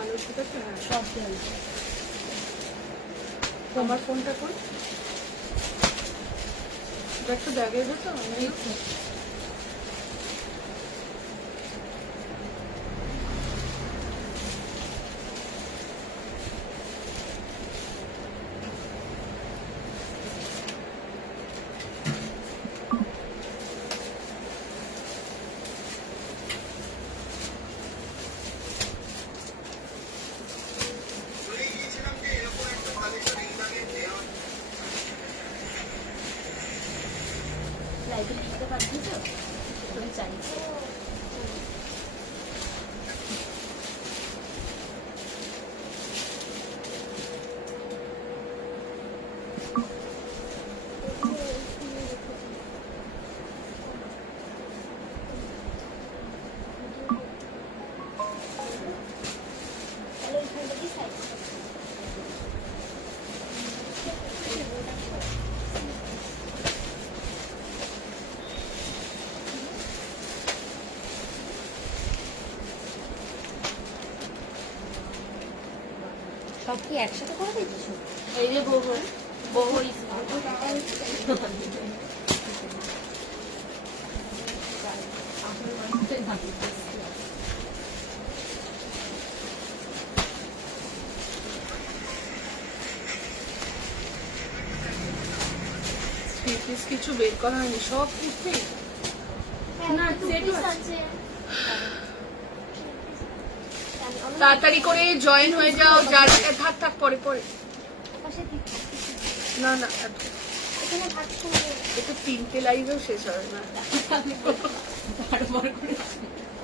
আলু ঠিক আছে, হ্যাঁ সব দেয়। তোমার ফোনটা কই? একটু ব্যাগে তো লাইব্রেরি দিতে পারবি তো? তুমি চাইছো সব কি একসাথে করে দিচ্ছ? এই যে বউ বউ কিছু বের করা হয়নি, সব কুর্তি না সেটও আছে। তাড়াতাড়ি করে জয়েন হয়ে যাও যারা। থাক থাক পরে পরে, না না এটা 3টে লাইভেও শেষ হবে না।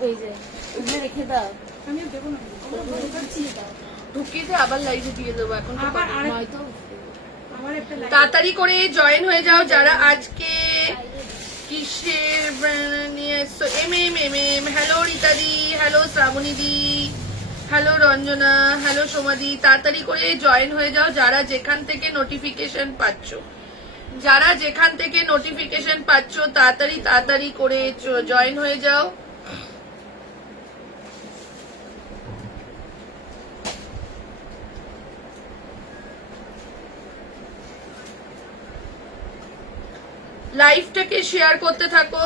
ওই যে ওখানে রেখে দাও। আমি দেবো না, ঢুকিয়ে দিয়ে আবার লাইভে দিয়ে দেবো। এখন হয়তো তাড়াতাড়ি করে জয়েন হয়ে যাও যারা আজকে কিসের নিয়ে এসছো। এম হ্যালো রীতাদি, হ্যালো শ্রাবণীদি, হ্যালো রঞ্জনা, হ্যালো সোমাদি। তাড়াতাড়ি করে জয়েন হয়ে যাও যারা যেখান থেকে নোটিফিকেশন পাচ্ছ, যারা যেখান থেকে নোটিফিকেশন পাচ্ছ তাড়াতাড়ি তাড়াতাড়ি করে জয়েন হয়ে যাও। লাইভটাকে শেয়ার করতে থাকো।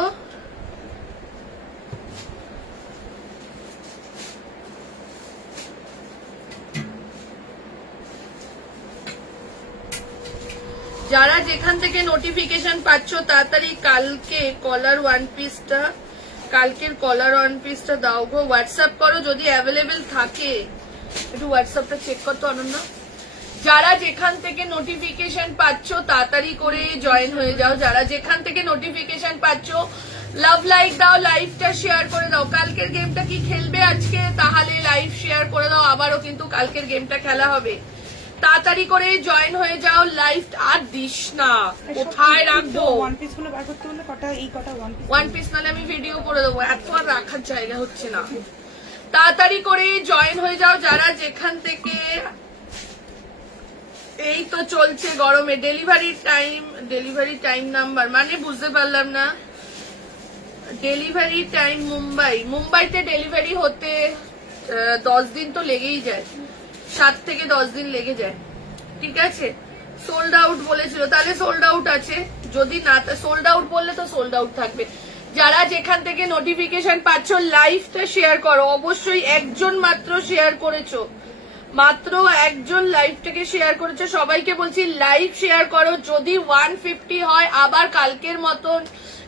যারা যেখান থেকে নোটিফিকেশন পাচ্ছ তাড়াতাড়ি কালকে কলার ওয়ান পিসটা, কালকের কলার ওয়ান পিসটা দাও গো। হোয়াটসঅ্যাপ করো যদি অ্যাভেলেবেল থাকে। একটু হোয়াটসঅ্যাপটা চেক করতো অনন্য। যারা যেখান থেকে নোটিফিকেশন পাচ্ছ তাড়াতাড়ি করে জয়েন হয়ে যাও। যারা যেখান থেকে নোটিফিকেশন পাচ্ছ লাভ লাইক দাও, লাইভটা শেয়ার করে দাও। কালকের গেমটা কি খেলবে আজকে? তাহলে লাইভ শেয়ার করে দাও, আবারও কিন্তু কালকের গেমটা খেলা হবে। তাড়াতাড়ি করে জয়েন হয়ে যাও। লাইভ আর দিস না, কোথায় রাখবো? ওয়ান পিস গুলো বার করতে হলে কটা এই কটা ওয়ান পিস নালে আমি ভিডিও করে দেবো, এত আর রাখার জায়গা হচ্ছে না। তাড়াতাড়ি করে জয়েন হয়ে যাও যারা যেখান থেকে। এই তো চলছে গরমে ডেলিভারি টাইম নাম্বার মানে বুঝতে পারলাম না। ডেলিভারি টাইম মুম্বাইতে ডেলিভারি হতে 10 দিন তো লেগেই যায়, 7 থেকে 10 দিন লেগে যায়। ঠিক আছে, সোল্ড আউট বলেছিল, তাহলে সোল্ড আউট আছে। যদি না সোল্ড আউট বললে তো সোল্ড আউট থাকবে। যারা যেখান থেকে নোটিফিকেশন পাচ্ছ লাইভটা শেয়ার করো। অবশ্যই একজন মাত্র শেয়ার করেছো, মাত্র একজন লাইভটাকে শেয়ার করেছে। সবাইকে বলছি লাইভ শেয়ার করো। যদি 150 হয় আবার কালকের মতন,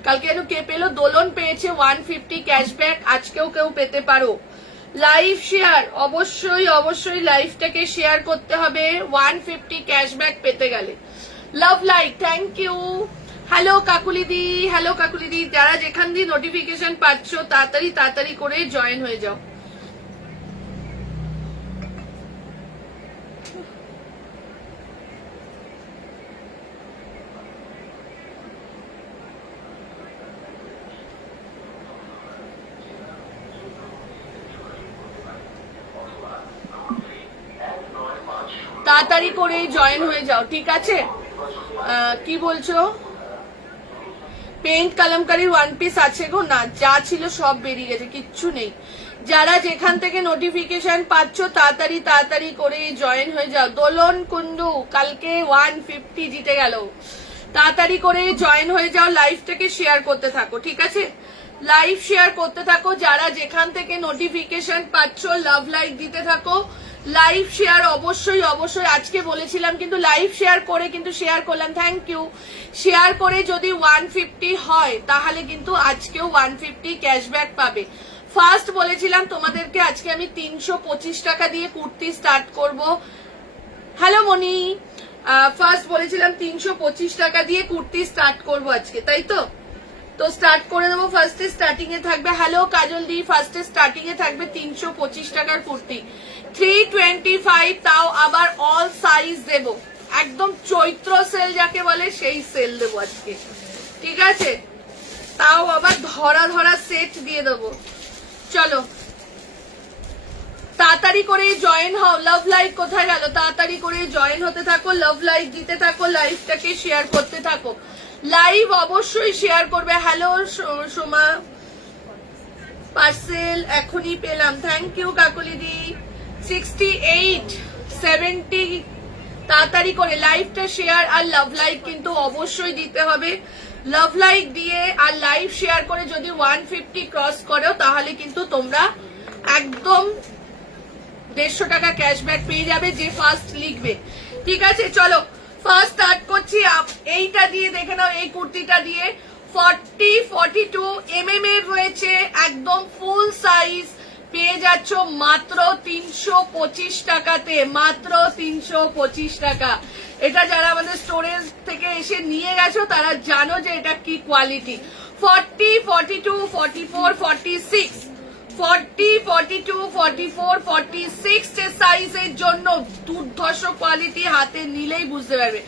কালকে যেন কে পেলো, দোলন পেয়েছে 150 ক্যাশব্যাক, আজকেও কেউ পেতে পারো। লাইভ শেয়ার অবশ্যই অবশ্যই লাইভটাকে শেয়ার করতে হবে 150 ক্যাশব্যাক পেতে গেলে। Love like, thank you. Hello কাকুলিদি, হ্যালো কাকুলিদি। যারা যেখান দিয়ে নোটিফিকেশন পাচ্ছ তাড়াতাড়ি তাড়াতাড়ি করে জয়েন হয়ে যাও। তাড়াতাড়ি করে জয়েন হয়ে যাও, ঠিক আছে? কি বলছো? পেইন্ট কালামকারীর ওয়ান পিস আছে গো? না, যা ছিল সব বেরিয়ে গেছে, কিচ্ছু নেই। যারা যেখান থেকে নোটিফিকেশন পাচ্ছ তাড়াতাড়ি তাড়াতাড়ি করে জয়েন হয়ে যাও। দোলন কুন্ডু কালকে 150 জিতে গেল, তাড়াতাড়ি করে জয়েন হয়ে যাও, লাইভটাকে শেয়ার করতে থাকো, ঠিক আছে? লাইভ শেয়ার করতে থাকো, যারা যেখান থেকে নোটিফিকেশন পাচ্ছ লাভ লাইক দিতে থাকো। লাইভ শেয়ার অবশ্যই অবশ্যই, আজকে বলেছিলাম কিন্তু লাইভ শেয়ার করে কিন্তু শেয়ার করলাম, থ্যাংক ইউ। শেয়ার করে যদি 150 হয় তাহলে কিন্তু আজকেও 150 ক্যাশব্যাক পাবে। ফার্স্ট বলেছিলাম তোমাদেরকে আজকে আমি 325 টাকা দিয়ে কুর্তি স্টার্ট করব। হ্যালো মনি, ফার্স্ট বলেছিলাম 325 টাকা দিয়ে কুর্তি স্টার্ট করব আজকে, তাই তো? তো স্টার্ট করে দেবো। ফার্স্টে স্টার্টিং এ থাকবে, হ্যালো কাজল দি, ফার্স্টে স্টার্টিং এ থাকবে 325 টাকার কুর্তি, 325, তাও আবার অল সাইজ দেবো, একদম চৈত্র সেল যাকে বলে সেই সেল দেবো আজকে, ঠিক আছে? তাও আবার ধরা ধরা সেট দিয়ে দেবো। চলো তাড়াতাড়ি করে জয়েন হও। লাভ লাইক কোথায় গেল? তাড়াতাড়ি করে জয়েন হতে থাকো, লাভ লাইক দিতে থাকো, লাইভটাকে শেয়ার করতে থাকো। লাইভ অবশ্যই শেয়ার করবে। হ্যালো সোমা, পার্সেল এখনই পেলাম, থ্যাংক ইউ কাকুলিদি। 68, 70, তাড়াতাড়ি করে লাইভটা শেয়ার আর লাভ লাইক কিন্তু অবশ্যই দিতে হবে। লাভ লাইক দিয়ে আর লাইভ শেয়ার করে যদি 150 ক্রস করো তাহলে কিন্তু তোমরা একদম 150 টাকা ক্যাশব্যাক পেয়ে যাবে যে ফার্স্ট লিখবে, ঠিক আছে? চলো ফার্স্ট স্টার্ট করছি। এইটা দিয়ে দেখে নাও, এই কুর্তিটা দিয়ে 40-42 mm এর রয়েছে, একদম ফুল সাইজ, পেয়ে যাচ্ছ মাত্র 325 টাকাতে, মাত্র 325 টাকা। এটা যারা আমাদের স্টোরেজ থেকে এসে নিয়ে গেছো তারা জানো যে এটা কি কোয়ালিটি। 40, 42, 44, 46, 40, 42, 44, 46 সাইজের জন্য দুর্ধর্ষ কোয়ালিটি, হাতে নিলেই বুঝতে পারবে।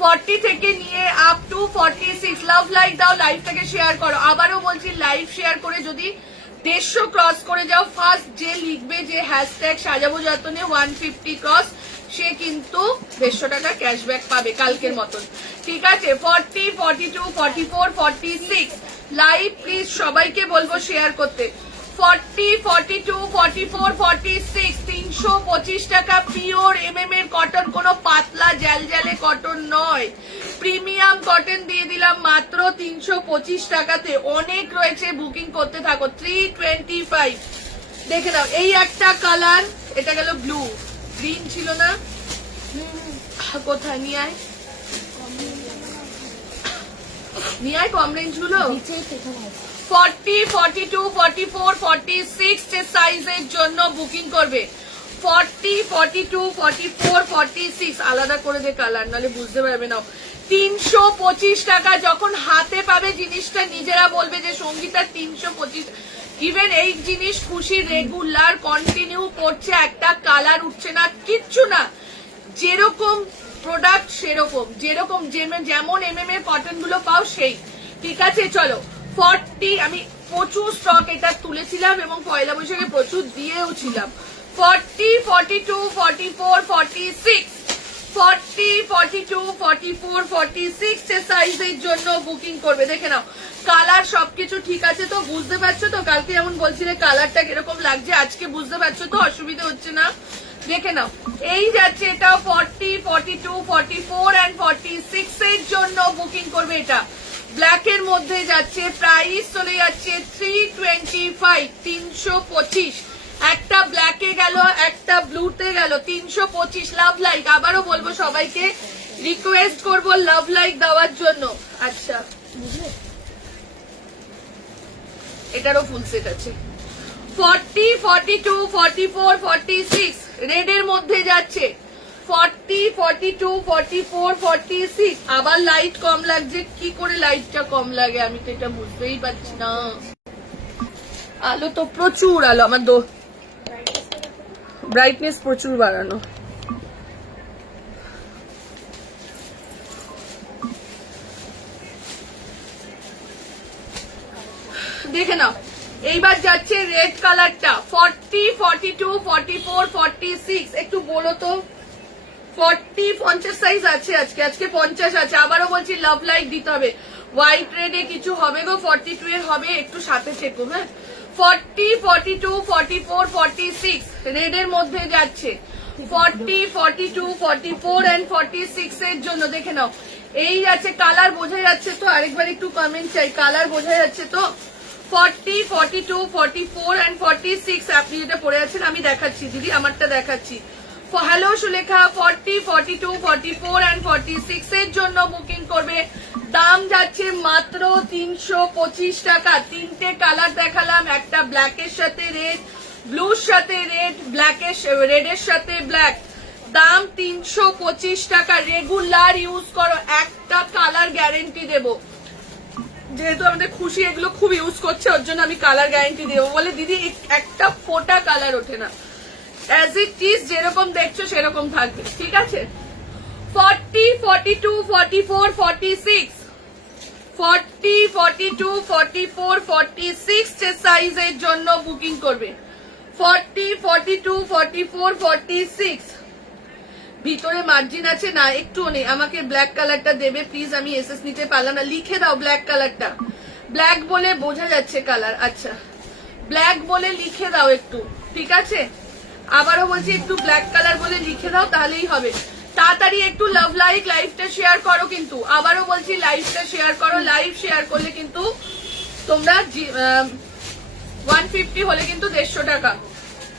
40 থেকে নিয়ে আপ টু 46। লাভ লাইক দাও, লাইভটাকে শেয়ার করো। আবারও বলছি, লাইভ শেয়ার করে যদি 150 ক্রস করে যাও, ফার্স্ট যে লিখবে যে হ্যাশট্যাগ সাজাবো যতনে 150 ক্রস, সে কিন্তু 150 টাকা ক্যাশব্যাক পাবে কালকের মতন, ঠিক আছে? 40, 42, 44, 46 লাইভ প্লিজ সবাইকে বলবো শেয়ার করতে। 40, 42, 44, 46, 325 টাকা, পিওর MM এর কটন, কোনো পাতলা জ্যালজ্যালে কটন নয়, প্রিমিয়াম কটন দিয়ে দিলাম মাত্র 325 টাকাতে। অনেক রয়েছে, বুকিং করতে থাকো। 325 দেখে নাও। এই একটা কালার, এটা গেল ব্লু, গ্রিন ছিল না, কোথায় নিয়ে আয়, নিয়ে আয় কম রেঞ্জ গুলো। 40, 42, 44, 46 সাইজের জন্য বুকিং করবে। 40, 42, 44, 46 আলাদা করে দে কালার, নাহলে বুঝতে পারবে না। 325 টাকা যখন হাতে পাবে জিনিসটা নিজেরা বলবে যে সঙ্গীতা 325। ইভেন এই জিনিস খুশি রেগুলার কন্টিনিউ করছে, একটা কালার উঠছে না, কিচ্ছু না, যেরকম প্রোডাক্ট সেরকম, যেরকম যেমন MM এর কটন গুলো পাও সেই, ঠিক আছে? চলো 40, আমি প্রচুর স্টক এটা তুলেছিলাম এবং পয়লা বৈশাখে প্রচুর দিয়েও ছিলাম। 40, 42, 44, 46, 40, 42, 44, 46 সাইজের জন্য বুকিং করবে। দেখে নাও কালার সবকিছু ঠিক আছে তো, বুঝতে পারছো তো? কালকে যেমন বলছিলে কালারটা কিরকম লাগছে, আজকে বুঝতে পারছো তো? অসুবিধা হচ্ছে না? দেখে নাও, এই যাচ্ছে এটা 40, 42, 44 and 46 এর জন্য বুকিং করবে। এটা ব্ল্যাক এর মধ্যে যাচ্ছে, প্রাইস চলে যাচ্ছে 325, 325। একটা ব্ল্যাকে গেল, একটা ব্লুতে গেল, 325। লাভ লাইক, আবারও বলবো সবাইকে রিকোয়েস্ট করব লাভ লাইক দেওয়ার জন্য। আচ্ছা এটারও ফুল সেট আছে। 40, 42, 44, 46 রেড এর মধ্যে যাচ্ছে। 40, 42, 44, 46 আবার লাইট কম লাগছে, কি করে লাইটটা কম লাগে আমি তো এটা বুঝতেই পারছি না। আলো তো প্রচুর আলো, আমার ব্রাইটনেস প্রচুর বাড়ানো। দেখে নাও, এইবার যাচ্ছে রেড কালারটা। 40, 42, 44, 46 একটু বলো তো। 40, 50 সাইজ আছে আজকে 50 আছে। আবারও বলছি লাভ লাইক দিতে হবে। হোয়াইট রেডে কিছু হবে গো, 42 এর হবে, একটু সাথে থেকো। হ্যাঁ, 40, 42, 44, 46 রেডের মধ্যে যাচ্ছে। 40, 42, 44 and 46 এর জন্য দেখে নাও। এই যাচ্ছে, কালার বোঝা যাচ্ছে তো? আরেকবার একটু কমেন্ট চাই, কালার বোঝা যাচ্ছে তো? 40, 42, 44 and 46 আপনি যেটা পরে আছেন, আমি দেখাচ্ছি দিদি, আমারটা দেখাচ্ছি। হ্যালো সুলেখা, 40, 42, 44 and 46 এর জন্য বুকিং করবে। দাম যাচ্ছে মাত্র 325 টাকা। তিনটে কালার দেখালাম, একটা ব্ল্যাকের সাথে রেড, ব্লুর সাথে রেড, রেডের সাথে ব্ল্যাক। দাম 325 টাকা। রেগুলার ইউজ করো, একটা কালার গ্যারেন্টি দেবো। যেহেতু আমাদের খুশি এগুলো খুব ইউজ করছে, ওর জন্য আমি কালার গ্যারেন্টি দেবো। বলে দিদি একটা ফোটা কালার ওঠে না, অ্যাজ ইট ইজ যেরকম দেখছো সেরকম থাকবে, ঠিক আছে? 40, 42, 44, 46, 40, 42, 44, 46 সাইজের জন্য বুকিং করবে। 40, 42, 44, 46 ভিতরে মার্জিন আছে না? একটু নেই। আমাকে ব্ল্যাক কালারটা দেবে প্লিজ, আমি এসএস নিতে পারলাম না। লিখে দাও ব্ল্যাক কালারটা, ব্ল্যাক বলে বোঝা যাচ্ছে কালার। আচ্ছা, ব্ল্যাক বলে লিখে দাও একটু, ঠিক আছে? আবারও বলছি, একটু ব্ল্যাক কালার বলে লিখে দাও, তাহলেই হবে। তাড়াতাড়ি একটু লাভ লাইভটা শেয়ার করো, কিন্তু আবারও বলছি লাইভটা শেয়ার করো। লাইভ শেয়ার করলে কিন্তু তোমরা 150 হলে কিন্তু 150 টাকা,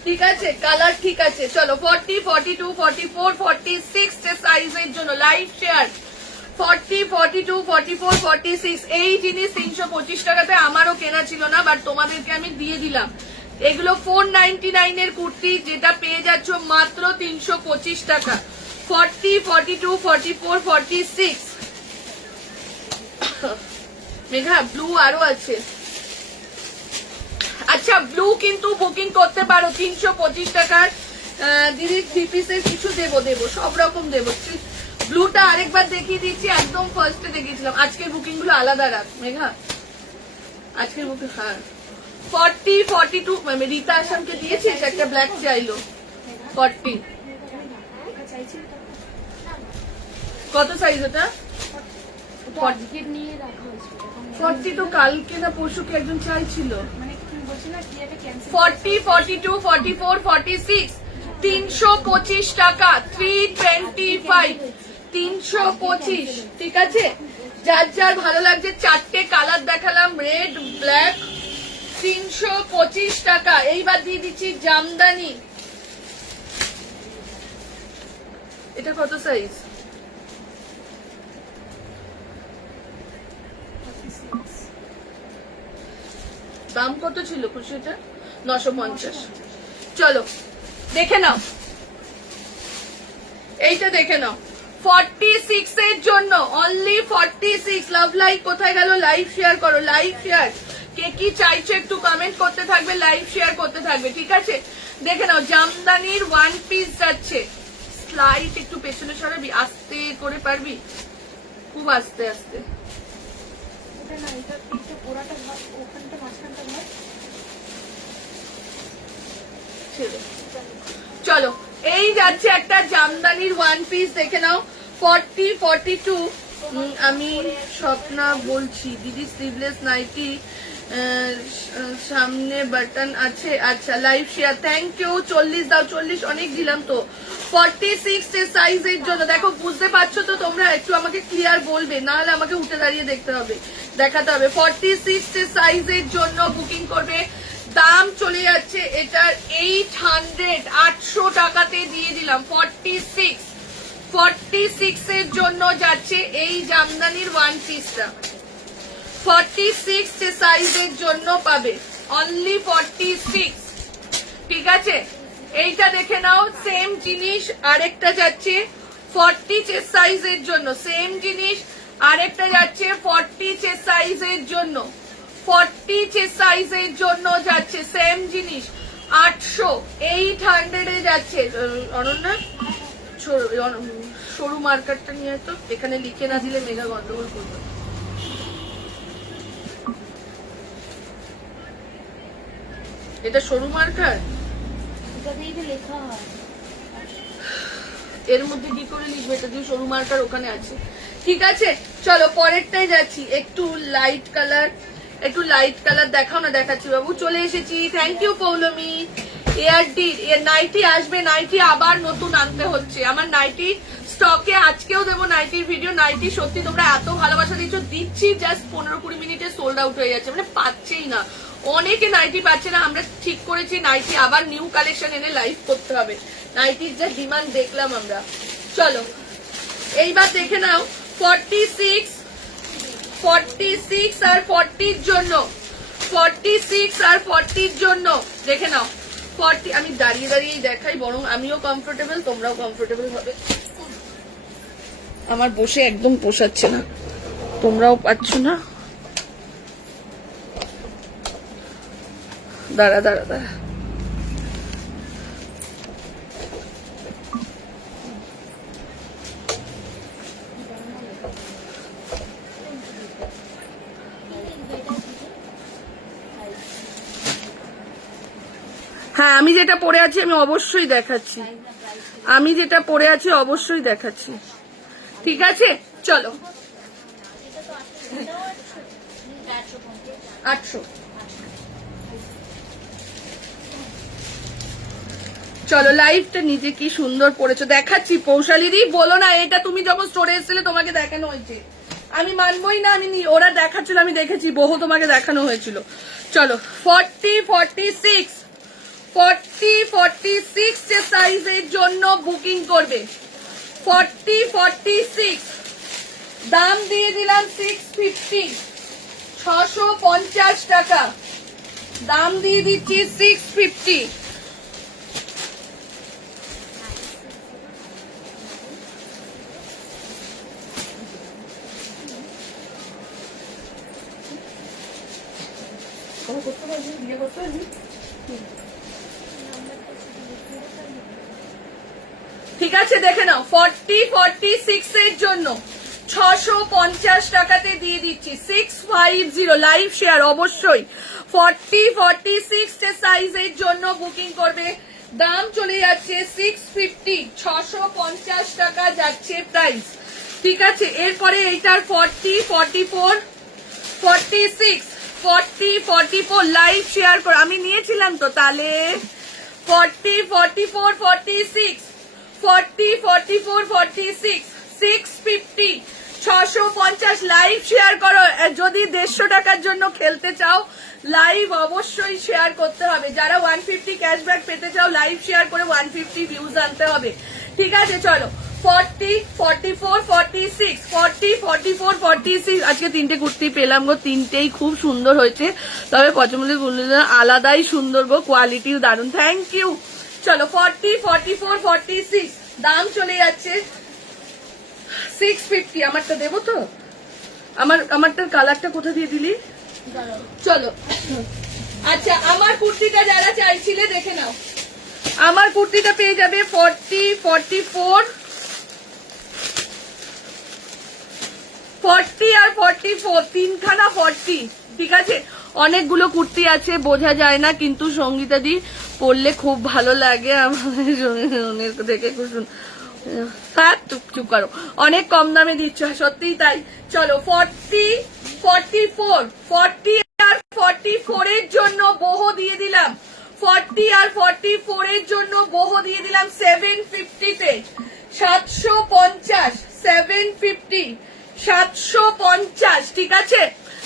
ঠিক আছে? কালার ঠিক আছে। চলো 40, 42, 44, 46 সাইজের জন্য লাইভ শেয়ার। 40, 42, 44, 46 এই জিনিস 325 টাকাতে আমারও কেনা ছিল না, বাট তোমাদেরকে আমি দিয়ে দিলাম। এগুলো 499 এর কুর্তি, যেটা পেয়ে যাচ্ছ মাত্র 325 টাকা। 40, 42, 44, 46 মেঘা ব্লু আরো আছে। আচ্ছা, ব্লু কিন্তু বুকিং করতে পারো 325 টাকার। দিদি 3 পিসের কিছু দেবো, সব রকম দেবো। ব্লুটা আরেকবার দেখিয়ে দিচ্ছি, একদম ফার্স্টে দেখিয়েছিলাম। আজকের বুকিং গুলো আলাদা রাখ মেঘা, আজকের বুকিং। হ্যাঁ, 40, 42 রীতা আসামকে দিয়েছিস, একটা ব্ল্যাক চাইলো। 40 কত সাইজ ওটা? 40 তো কালকে না পরশুকে একজন চাইছিল। 40, 42, 44, 46 325 টাকা। 325, 325, ঠিক আছে? যার যার ভালো লাগছে, চারটে কালার দেখালাম, রেড, ব্ল্যাক, 325 টাকা। এইবার দিয়ে দিচ্ছি জামদানি। এটা কত সাইজ? দাম কত ছিল খুশি? এটা 950। চলো দেখে নাও, এইটা দেখে নাও। 46 এর জন্য অনলি 46। লাভ লাইক কোথায় গেল? লাইভ শেয়ার করো, লাইভ শেয়ার। কে কি চাইছো একটু কমেন্ট করতে থাকবে, লাইভ শেয়ার করতে থাকবে, ঠিক আছে? দেখে নাও, জামদানির 1 পিস যাচ্ছে। স্লাইড একটু পেছনে সরাবি, আস্তে করে পারবি? খুব আস্তে আস্তে। চলো, এই যাচ্ছে একটা জামদানির 1 পিস, দেখে নাও। 40, 42 আমি স্বপ্না বলছি দিদি, স্লিভলেস নাইটি, সামনে বাটন আছে। আচ্ছা, লাইভ শেয়ার, থ্যাংক ইউ। 40 দাও, 40 অনেক দিলাম তো। 46 সাইজের জন্য দেখো, বুঝতে পারছো তো তোমরা? একটু আমাকে ক্লিয়ার বলবে, না হলে আমাকে উঠে দাঁড়িয়ে দেখতে হবে, দেখাতে হবে। 46 সাইজের জন্য বুকিং করবে। দাম চলে যাচ্ছে এটার 800, 800 টাকাতে দিয়ে দিলাম। 46 এর জন্য যাচ্ছে এই জামদানির 1 পিসটা। 46 সাইজের জন্য পাবে অনলি 46, ঠিক আছে? এইটা দেখে নাও, সেম জিনিস আরেকটা যাচ্ছে 40 সাইজের জন্য, সেম জিনিস আরেকটা যাচ্ছে 40 সাইজের জন্য। 40 সাইজের জন্য যাচ্ছে সেম জিনিস 800, 800 এ যাচ্ছে। অনন্যা সরু মার্কারটা নিয়ে তো, এখানে লিখে না দিলে মেগা গন্ডগোল করবে। এটা সরু মার্কার, লেখা হয়। এর মধ্যে কি করে লিখবে? এটা দিয়ে সরু মার্কার ওখানে আছে, ঠিক আছে? চলো পরেরটাই যাচ্ছি, একটু লাইট কালার দেখাও না। দেখাচ্ছি বাবু, চলে এসেছি। Thank you Poulomi. ARD nightie আসবে, নাইটি আবার নতুন আনতে হচ্ছে। আমার নাইটি স্টকে আজকেও দেবো নাইটির ভিডিও। নাইটি সত্যি তোমরা এত ভালোবাসা দিচ্ছি জাস্ট 15-20 মিনিটে সোল্ড আউট হয়ে যাচ্ছে, মানে পাচ্ছেই না, অনেকে নাইটি পাচ্ছে না। আমরা ঠিক করেছি নাইটি আবার নিউ কালেকশন এনে লাইভ করতে হবে। নাইটির যা ডিমান্ড দেখলাম আমরা। চলো এইবার দেখে নাও 46 আর 40 জন্য, 46 আর 40 জন্য দেখে নাও। 40 আমি দাঁড়িয়ে দাঁড়িয়েই দেখাই, বরং আমিও কমফোর্টেবল, তোমরাও কমফোর্টেবল হবে। আমার বসে একদম পোষাচ্ছে না, তোমরাও পাচ্ছ না। দাঁড়া দাঁড়া দাঁড়া, হ্যাঁ আমি যেটা পরে আছি আমি অবশ্যই দেখাচ্ছি, আমি যেটা পরে আছি অবশ্যই দেখাচ্ছি। ঠিক আছে চলো 800। চলো লাইভটা নিজে কি সুন্দর পড়েছো দেখাচ্ছি। পৌশালিদি বলো না, এটা তুমি যখন স্টোরে এসেছিলে তোমাকে দেখানো হয়েছে, আমি মানবই না। আমি ওরা দেখাচ্ছিল, আমি দেখেছি, বহু তোমাকে দেখানো হয়েছিল। চলো 40-46 যে সাইজের জন্য বুকিং করবে, 40-46 দাম দিয়ে দিলাম 650, 650 টাকা দাম দিয়ে দিচ্ছি 650। ঠিক আছে দেখে নাও, 40-46 এর জন্য 650 টাকাতে দিয়ে দিচ্ছি 650 লাইভ শেয়ার অবশ্যই। 40-46 সাইজের জন্য বুকিং করবে, দাম চলে যাচ্ছে 650, 650 টাকা যাচ্ছে প্রাইস। ঠিক আছে এরপরে এইটার 40-44 লাইভ শেয়ার করে আমি নিয়েছিলাম তো, তাহলে 40-44-46 650 650 লাইভ শেয়ার করো। যদি 150 টাকার জন্য খেলতে চাও লাইভ অবশ্যই শেয়ার করতে হবে। যারা 150 ক্যাশব্যাক পেতে চাও লাইভ শেয়ার করে 150 ভিউজ আনতে হবে। ঠিক আছে চলো 40-44-46 আজকে 3টে কুর্তি পেলাম গো, 3টেই খুব সুন্দর হয়েছে, তবে পছন্দ আলাদাই সুন্দর গো, কোয়ালিটিও দারুন। Thank you. চলো 40-44-46 দাম চলে যাচ্ছে 650। আমারটা দেবো তো, আমারটার কালারটা কোথা দিয়ে দিলি? চলো আচ্ছা আমার কুর্তিটা যারা চাইছিলে দেখে নাও, আমার কুর্তিটা পেয়ে যাবে 40 আর 44 তিনখানা 40। ঠিক আছে অনেকগুলো কুর্তি আছে বোঝা যায় না, কিন্তু সঙ্গীতাদি পরলে খুব ভালো লাগে আমাদের দেখে খুব হ্যাঁ চুপ করো, অনেক কম দামে দিচ্ছ সত্যিই তাই। চলো 40 আর 44 এর জন্য বহু দিয়ে দিলাম, 40 আর 44 এর জন্য বহু দিয়ে দিলাম 750-তে 750 750 750। ঠিক আছে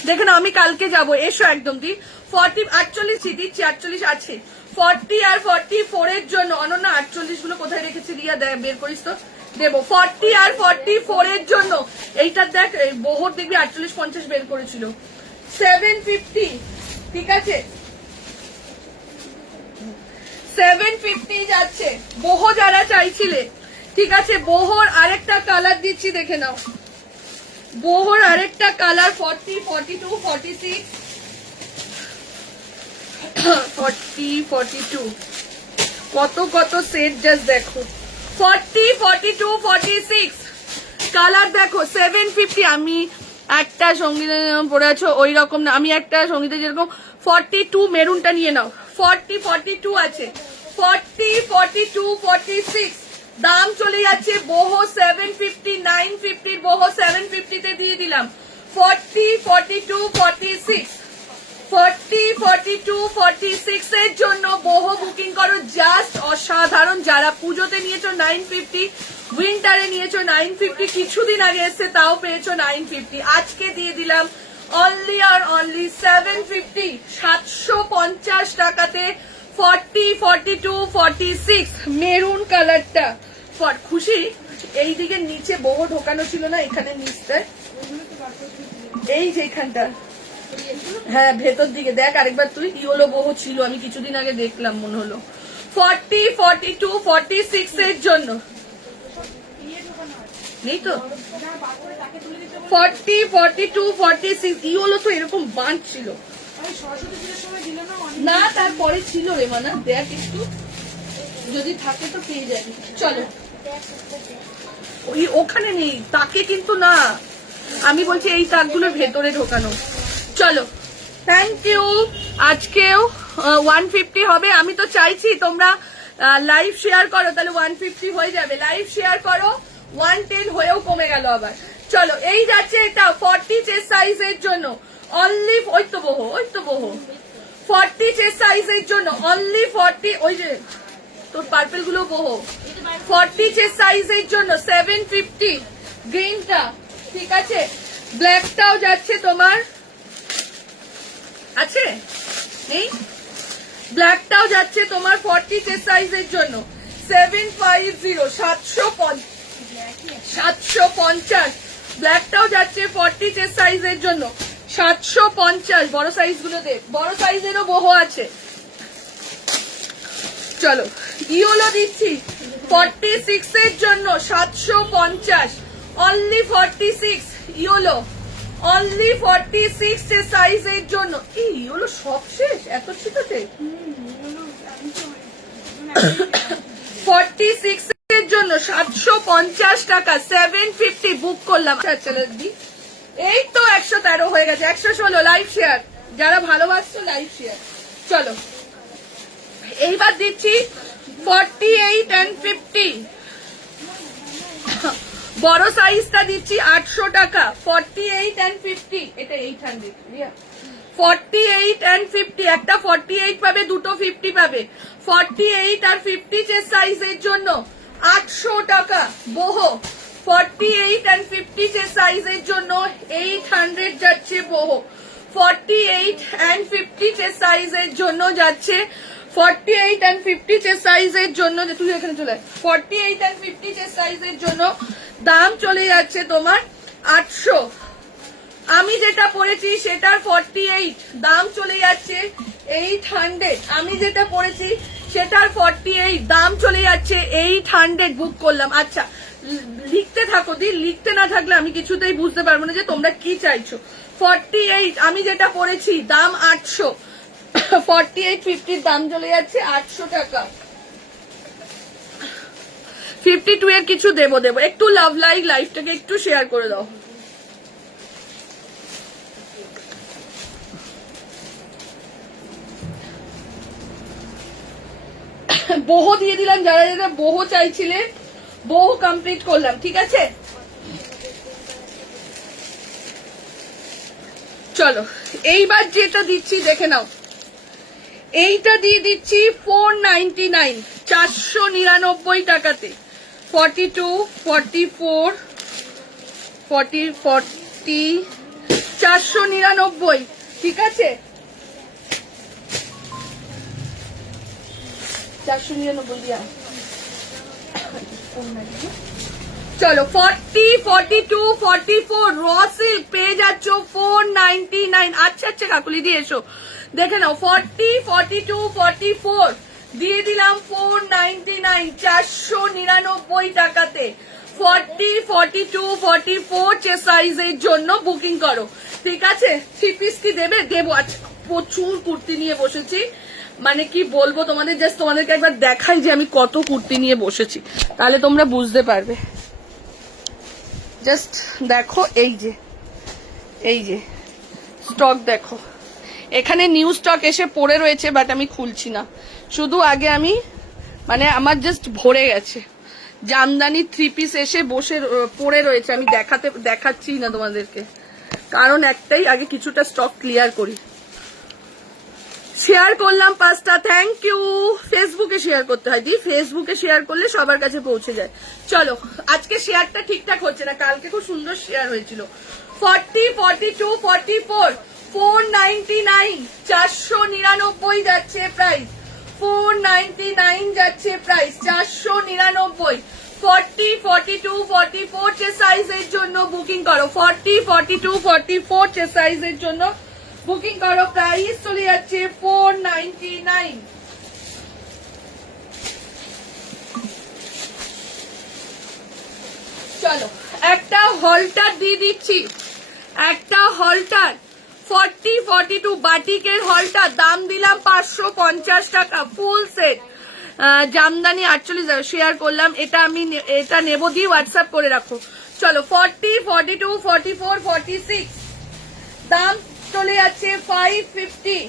দেখে নাও, আমি কালকে যাবো, এসো একদম দি 48 দিচ্ছি, 48 আছে। 40 আর 44 এর জন্য অনন্যা 48 গুলো কোথায় রেখেছি রিয়া বের করিস তো, দেবো 40 আর 44 এর জন্য। এইটার দেখ বহুর দেখবি 48-50 বের করেছিল, 750। ঠিক আছে 750 যাচ্ছে বহু যারা চাইছিলে। ঠিক আছে বহুর আরেকটা কালার দিচ্ছি দেখে নাও, বহুর আরেকটা কালার 40-42-46 40-42 কত কত সেট জাস্ট দেখো, 40-42-46 কালার দেখো 750। আমি একটা সঙ্গীতে পরে আছো ওই রকম না, আমি একটা সঙ্গীতে যেরকম 42 মেরুনটা নিয়ে নাও, 40-42 আছে, 40-42-46 দাম চলে যাচ্ছে boho 750 950 boho 750 তে দিয়ে দিলাম 40 42 46 40 42 46 এর জন্য boho বুকিং করো জাস্ট অসাধারণ। যারা পুজোতে নিয়েছো 950, উইন্টারে নিয়েছো 950, কিছুদিন আগে এসছে তাও পেয়েছো 950, আজকে দিয়ে দিলাম অনলি আর অনলি 750 750 টাকাতে 40 42 46 মেরুন কালারটা। খুশি এইদিকে নিচে বহু ঢোকানো ছিল না, এখানে নিচটায় এই যে এখানটা, হ্যাঁ ভেতর দিকে দেখ আরেকবার তুই। ইয়েলো বহু ছিল, আমি কিছুদিন আগে দেখলাম মনে হলো। 40 42 46 এর জন্য নেই তো 40 42 46 ইয়েলো তো এরকম বাঁধ ছিল না, তারপরে ছিল রে মানা, দেখ একটু যদি থাকে তো পেয়ে যাবি। চলো ওই ওখানে নেই তাকে কিন্তু না, আমি বলছি এই তাকগুলোর ভেতরে ঢোকানো। চলো থ্যাংক ইউ। আজকেও 150 হবে। আমি তো চাইছি তোমরা লাইভ শেয়ার করো, তাহলে 150 হয়ে যাবে। লাইভ শেয়ার করো, 110 হয়েও কমে গেল আবার। চলো এই যাচ্ছে এটা 40 চেস্ট সাইজের জন্য অনলি, ওই তো বহু 40 চেস্ট সাইজের জন্য অনলি 40, ওই যে তোর পার্পেল গুলো বহু 40 চেস্ট সাইজের জন্য 750 গ্রিনটা, ঠিক আছে। ব্ল্যাকটাও যাচ্ছে তোমার, আছে নেই, ব্ল্যাকটাও যাচ্ছে তোমার 40 চেস্ট সাইজের জন্য 750 750। ব্ল্যাকটাও যাচ্ছে 40 চেস্ট সাইজের জন্য 750। বড় সাইজ গুলো দেখ, বড় সাইজেরও বহু আছে। চলো ইয়েলো দিচ্ছি 46 এর জন্য 750 অনলি 46 ইয়েলো, অনলি 46 সাইজের জন্য। এই ইয়েলো সব শেষ এত ছিটাতে 46 এর জন্য 750 টাকা 750 বুক করলাম। আচ্ছা দি এই তো 113 হয়ে গেছে, 116 লাইভ শেয়ার, যারা ভালোবাসছো লাইভ শেয়ার। চলো এইবার দিচ্ছি 48 and 50, বড় সাইজটা দিচ্ছি 800 টাকা 48 and 50, এটা 800 48 and 50, একটা 48 পাবে, দুটো 50 পাবে। 48 আর 50 চেস্ট সাইজের জন্য 800 টাকা বহু, 48 and 50 চেস্ট সাইজের জন্য 800 যাচ্ছে বহু, 48 and 50 চেস্ট সাইজের জন্য যাচ্ছে 48 and 50 চেস্ট সাইজের জন্য, তুই এখানে চলে 48 and 50 চেস্ট সাইজের জন্য দাম চলে যাচ্ছে তোমার 800। আমি যেটা পরেছি সেটার 48 দাম চলে যাচ্ছে 800, আমি যেটা পরেছি সেটার 48 দাম চলে যাচ্ছে 800 বুক করলাম। আচ্ছা লিখতে থাকো দি, লিখতে না থাকলে আমি কিছুতেই বুঝতে পারবো না যে তোমরা কি চাইছো। 48 আমি যেটা পরেছি দাম 800, 48 50 দাম চলে যাচ্ছে 800 টাকা। 52 এর কিছু দেবো, একটু লাভ লাইফটাকে একটু শেয়ার করে দাও। বহু দিয়ে দিলাম, যারা যারা বহু চাইছিলে বহু কমপ্লিট করলাম, ঠিক আছে। চলো এইবার যেটা দিচ্ছি দেখে নাও, এইটা দিয়ে দিচ্ছি 499 499 টাকাতে 42 44 40 40 499, ঠিক আছে 499 দিয়া। চলো 40 42 44 র সিল্ক পেয়ে যাচ্ছ 499। আচ্ছা আচ্ছা কাকুলি দিয়ে এসো দেখে নাও, 40 42 44 দিয়ে দিলাম 499 499 টাকাতে। 40 42 44 চেস্ট সাইজের জন্য বুকিং করো, ঠিক আছে। 3 পিস কি দেবে? দেবো। আচ্ছা প্রচুর কুর্তি নিয়ে বসেছি, মানে কি বলবো তোমাদের, জাস্ট তোমাদেরকে একবার দেখাই যে আমি কত কুর্তি নিয়ে বসেছি, তাহলে তোমরা বুঝতে পারবে। জাস্ট দেখো এই যে স্টক দেখো, এখানে নিউ স্টক এসে পড়ে রয়েছে, বাট আমি খুলছি না, শুধু আগে আমি মানে আমার জাস্ট ভরে গেছে, জামদানি 3 পিস এসে বসে পড়ে রয়েছে, আমি দেখাচ্ছি না তোমাদেরকে, কারণ একটাই, আগে কিছুটা স্টক ক্লিয়ার করি। শেয়ার করলাম 5টা, থ্যাংক ইউ। ফেসবুকে শেয়ার করতে হয় দি, ফেসবুকে শেয়ার করলে সবার কাছে পৌঁছে যায়। চলো, আজকে শেয়ারটা ঠিকঠাক হচ্ছে না, কালকে খুব সুন্দর শেয়ার হয়েছিল। 40, 42, 44, 499, 499 যাচ্ছে প্রাইস, 499 যাচ্ছে প্রাইস, 499। 40, 42, 44 চে সাইজের জন্য বুকিং করো, 40, 42, 44 চে সাইজের জন্য বুকিং করো। প্রাইস চলে যাচ্ছে 499। চলো, একটা হলটার দিয়ে দিচ্ছি, একটা হলটার 40, 42 বাটিকের হলটার দাম দিলাম 550 টাকা, ফুল সেট। জামদানি 48 শেয়ার করলাম, এটা নেব দিয়ে হোয়াটসঅ্যাপ করে রাখো। চলো, 40, 42, 44, 46 দাম চলে যাচ্ছে 550।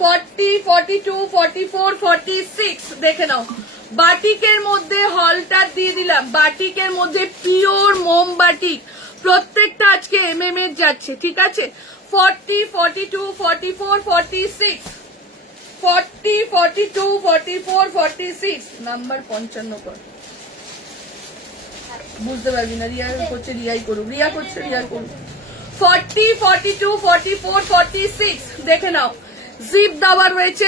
40, 42, 44, 46 দেখে নাও। বাটিকের মধ্যে হলটার দিয়ে দিলাম, বাটিকের মধ্যে পিওর মোম বাটিক, প্রত্যেকটা আজকে MM এর যাচ্ছে, ঠিক আছে। 40, 42, 44, 46, 40, 42, 44, 46 নাম্বার 55 কর, বুঝতে পারবি না। রিয়া করছে, রিয়াই করুক, রিয়া করছে, রিয়াই করুক। 40, 42, 44, 46 দেখে নাও। জিপ দেওয়া রয়েছে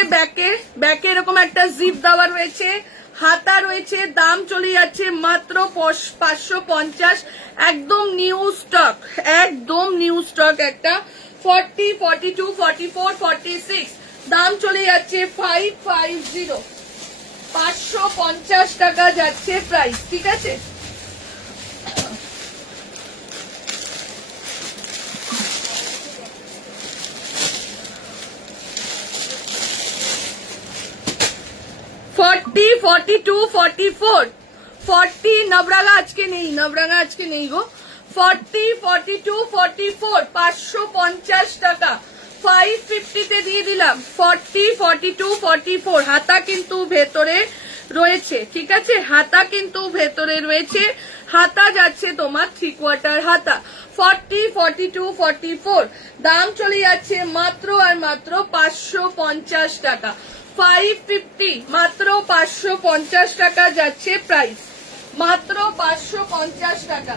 ব্যাকে এরকম একটা জিপ দেওয়া রয়েছে, হাতা রয়েছে, দাম চলে যাচ্ছে মাত্র 550, একদম নিউ স্টক, একদম নিউ স্টক একটা। 40, 42, 44, 46 দাম চলে যাচ্ছে 550, 550 টাকা যাচ্ছে প্রাইস, ঠিক আছে। ফর্টি, 42, 44, 40 নবরাঙা আজকে নেই গো। 40, 42, 44 550 টাকা, 550 তে দিয়ে দিলাম। 40, 42, 44 হাতা কিন্তু ভেতরে রয়েছে, ঠিক আছে, হাতা কিন্তু ভেতরে রয়েছে, হাতা যাচ্ছে তোমার 3/4 হাতা। 40, 42, 44 দাম চলে যাচ্ছে মাত্র আর মাত্র 550 টাকা, 550 মাত্র 550 টাকা যাচ্ছে প্রাইস, মাত্র 550 টাকা।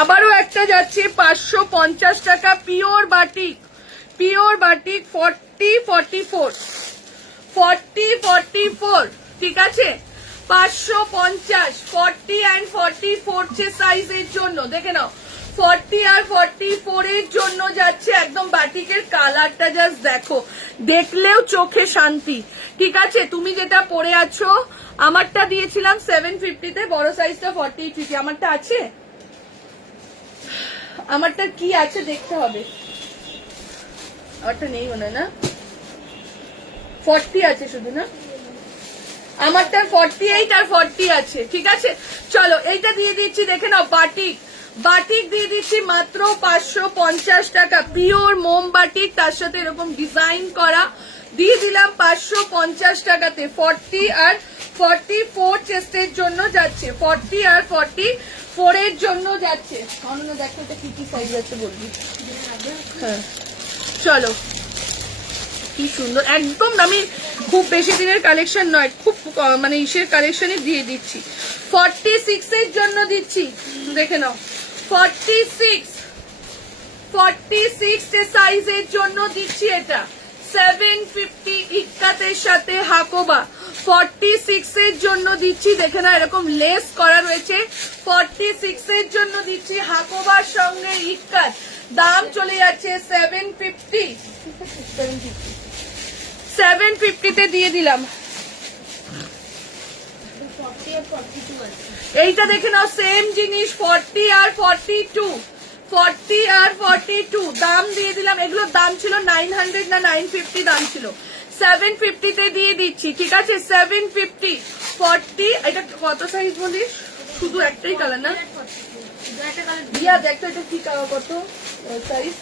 আবারও একটা যাচ্ছে 550 টাকা, পিওর বাটিক, 40, 44, 40, 44 ঠিক আছে, 550, 40 and 44 সাইজের জন্য দেখে নাও। 40 আর 44 এর জন্য যাচ্ছে, একদম বাটিকের কালারটা জাস্ট দেখো, দেখলেও চোখে শান্তি, ঠিক আছে। তুমি যেটা পরে আছো, আমারটা দিয়েছিলাম 750 তে, বড় সাইজটা 48, আমারটা আছে, আমারটা কি আছে দেখতে হবে, আমারটা নেই মনে হয় না, 40 আছে শুধু না, আমারটা 48 আর 40 আছে, ঠিক আছে। চলো, এইটা দিয়ে দিচ্ছি, দেখে নাও, বাটিক দিয়ে দিচ্ছি মাত্র 550 টাকা, পিওর মোম বাটিক, তার সাথে এরকম ডিজাইন করা, দিয়ে দিলাম 550 টাকাতে। 40 আর 44 চেস্টের জন্য যাচ্ছে, 40 আর 44 এর জন্য যাচ্ছে। অনন্য দেখো এটা কি কি সাইজ আছে বলবি, হ্যাঁ। চলো, কি সুন্দর, একদম আমি খুব বেশি দিনের কালেকশন নয়, খুব মানে ইসের কালেকশনই দিয়ে দিচ্ছি। 46 এর জন্য দিচ্ছি, দেখে নাও, 46 সাইজের জন্য দিচ্ছি এটা, 750 ইক্কাতের সাথে হাকোবা। 46 এর জন্য দিচ্ছি, দেখে না এরকম লেস করা রয়েছে, 46 এর জন্য দিচ্ছি হাকোবার সঙ্গে ইক্কাত, দাম চলে যাচ্ছে 750 তে দিয়ে দিলাম। এইটা দেখে নাও, সেম জিনিস, 40 আর 42 দাম দিয়ে দিলাম। এগুলোর দাম ছিল 900 না 950 দাম ছিল, 750 তে দিয়ে দিচ্ছি, ঠিক আছে। 750, 40, এটা কত সাইজ বলিস, শুধু একটাই কালার না, দিয়া দেখতো এটা কি কালার, কত সাইজ,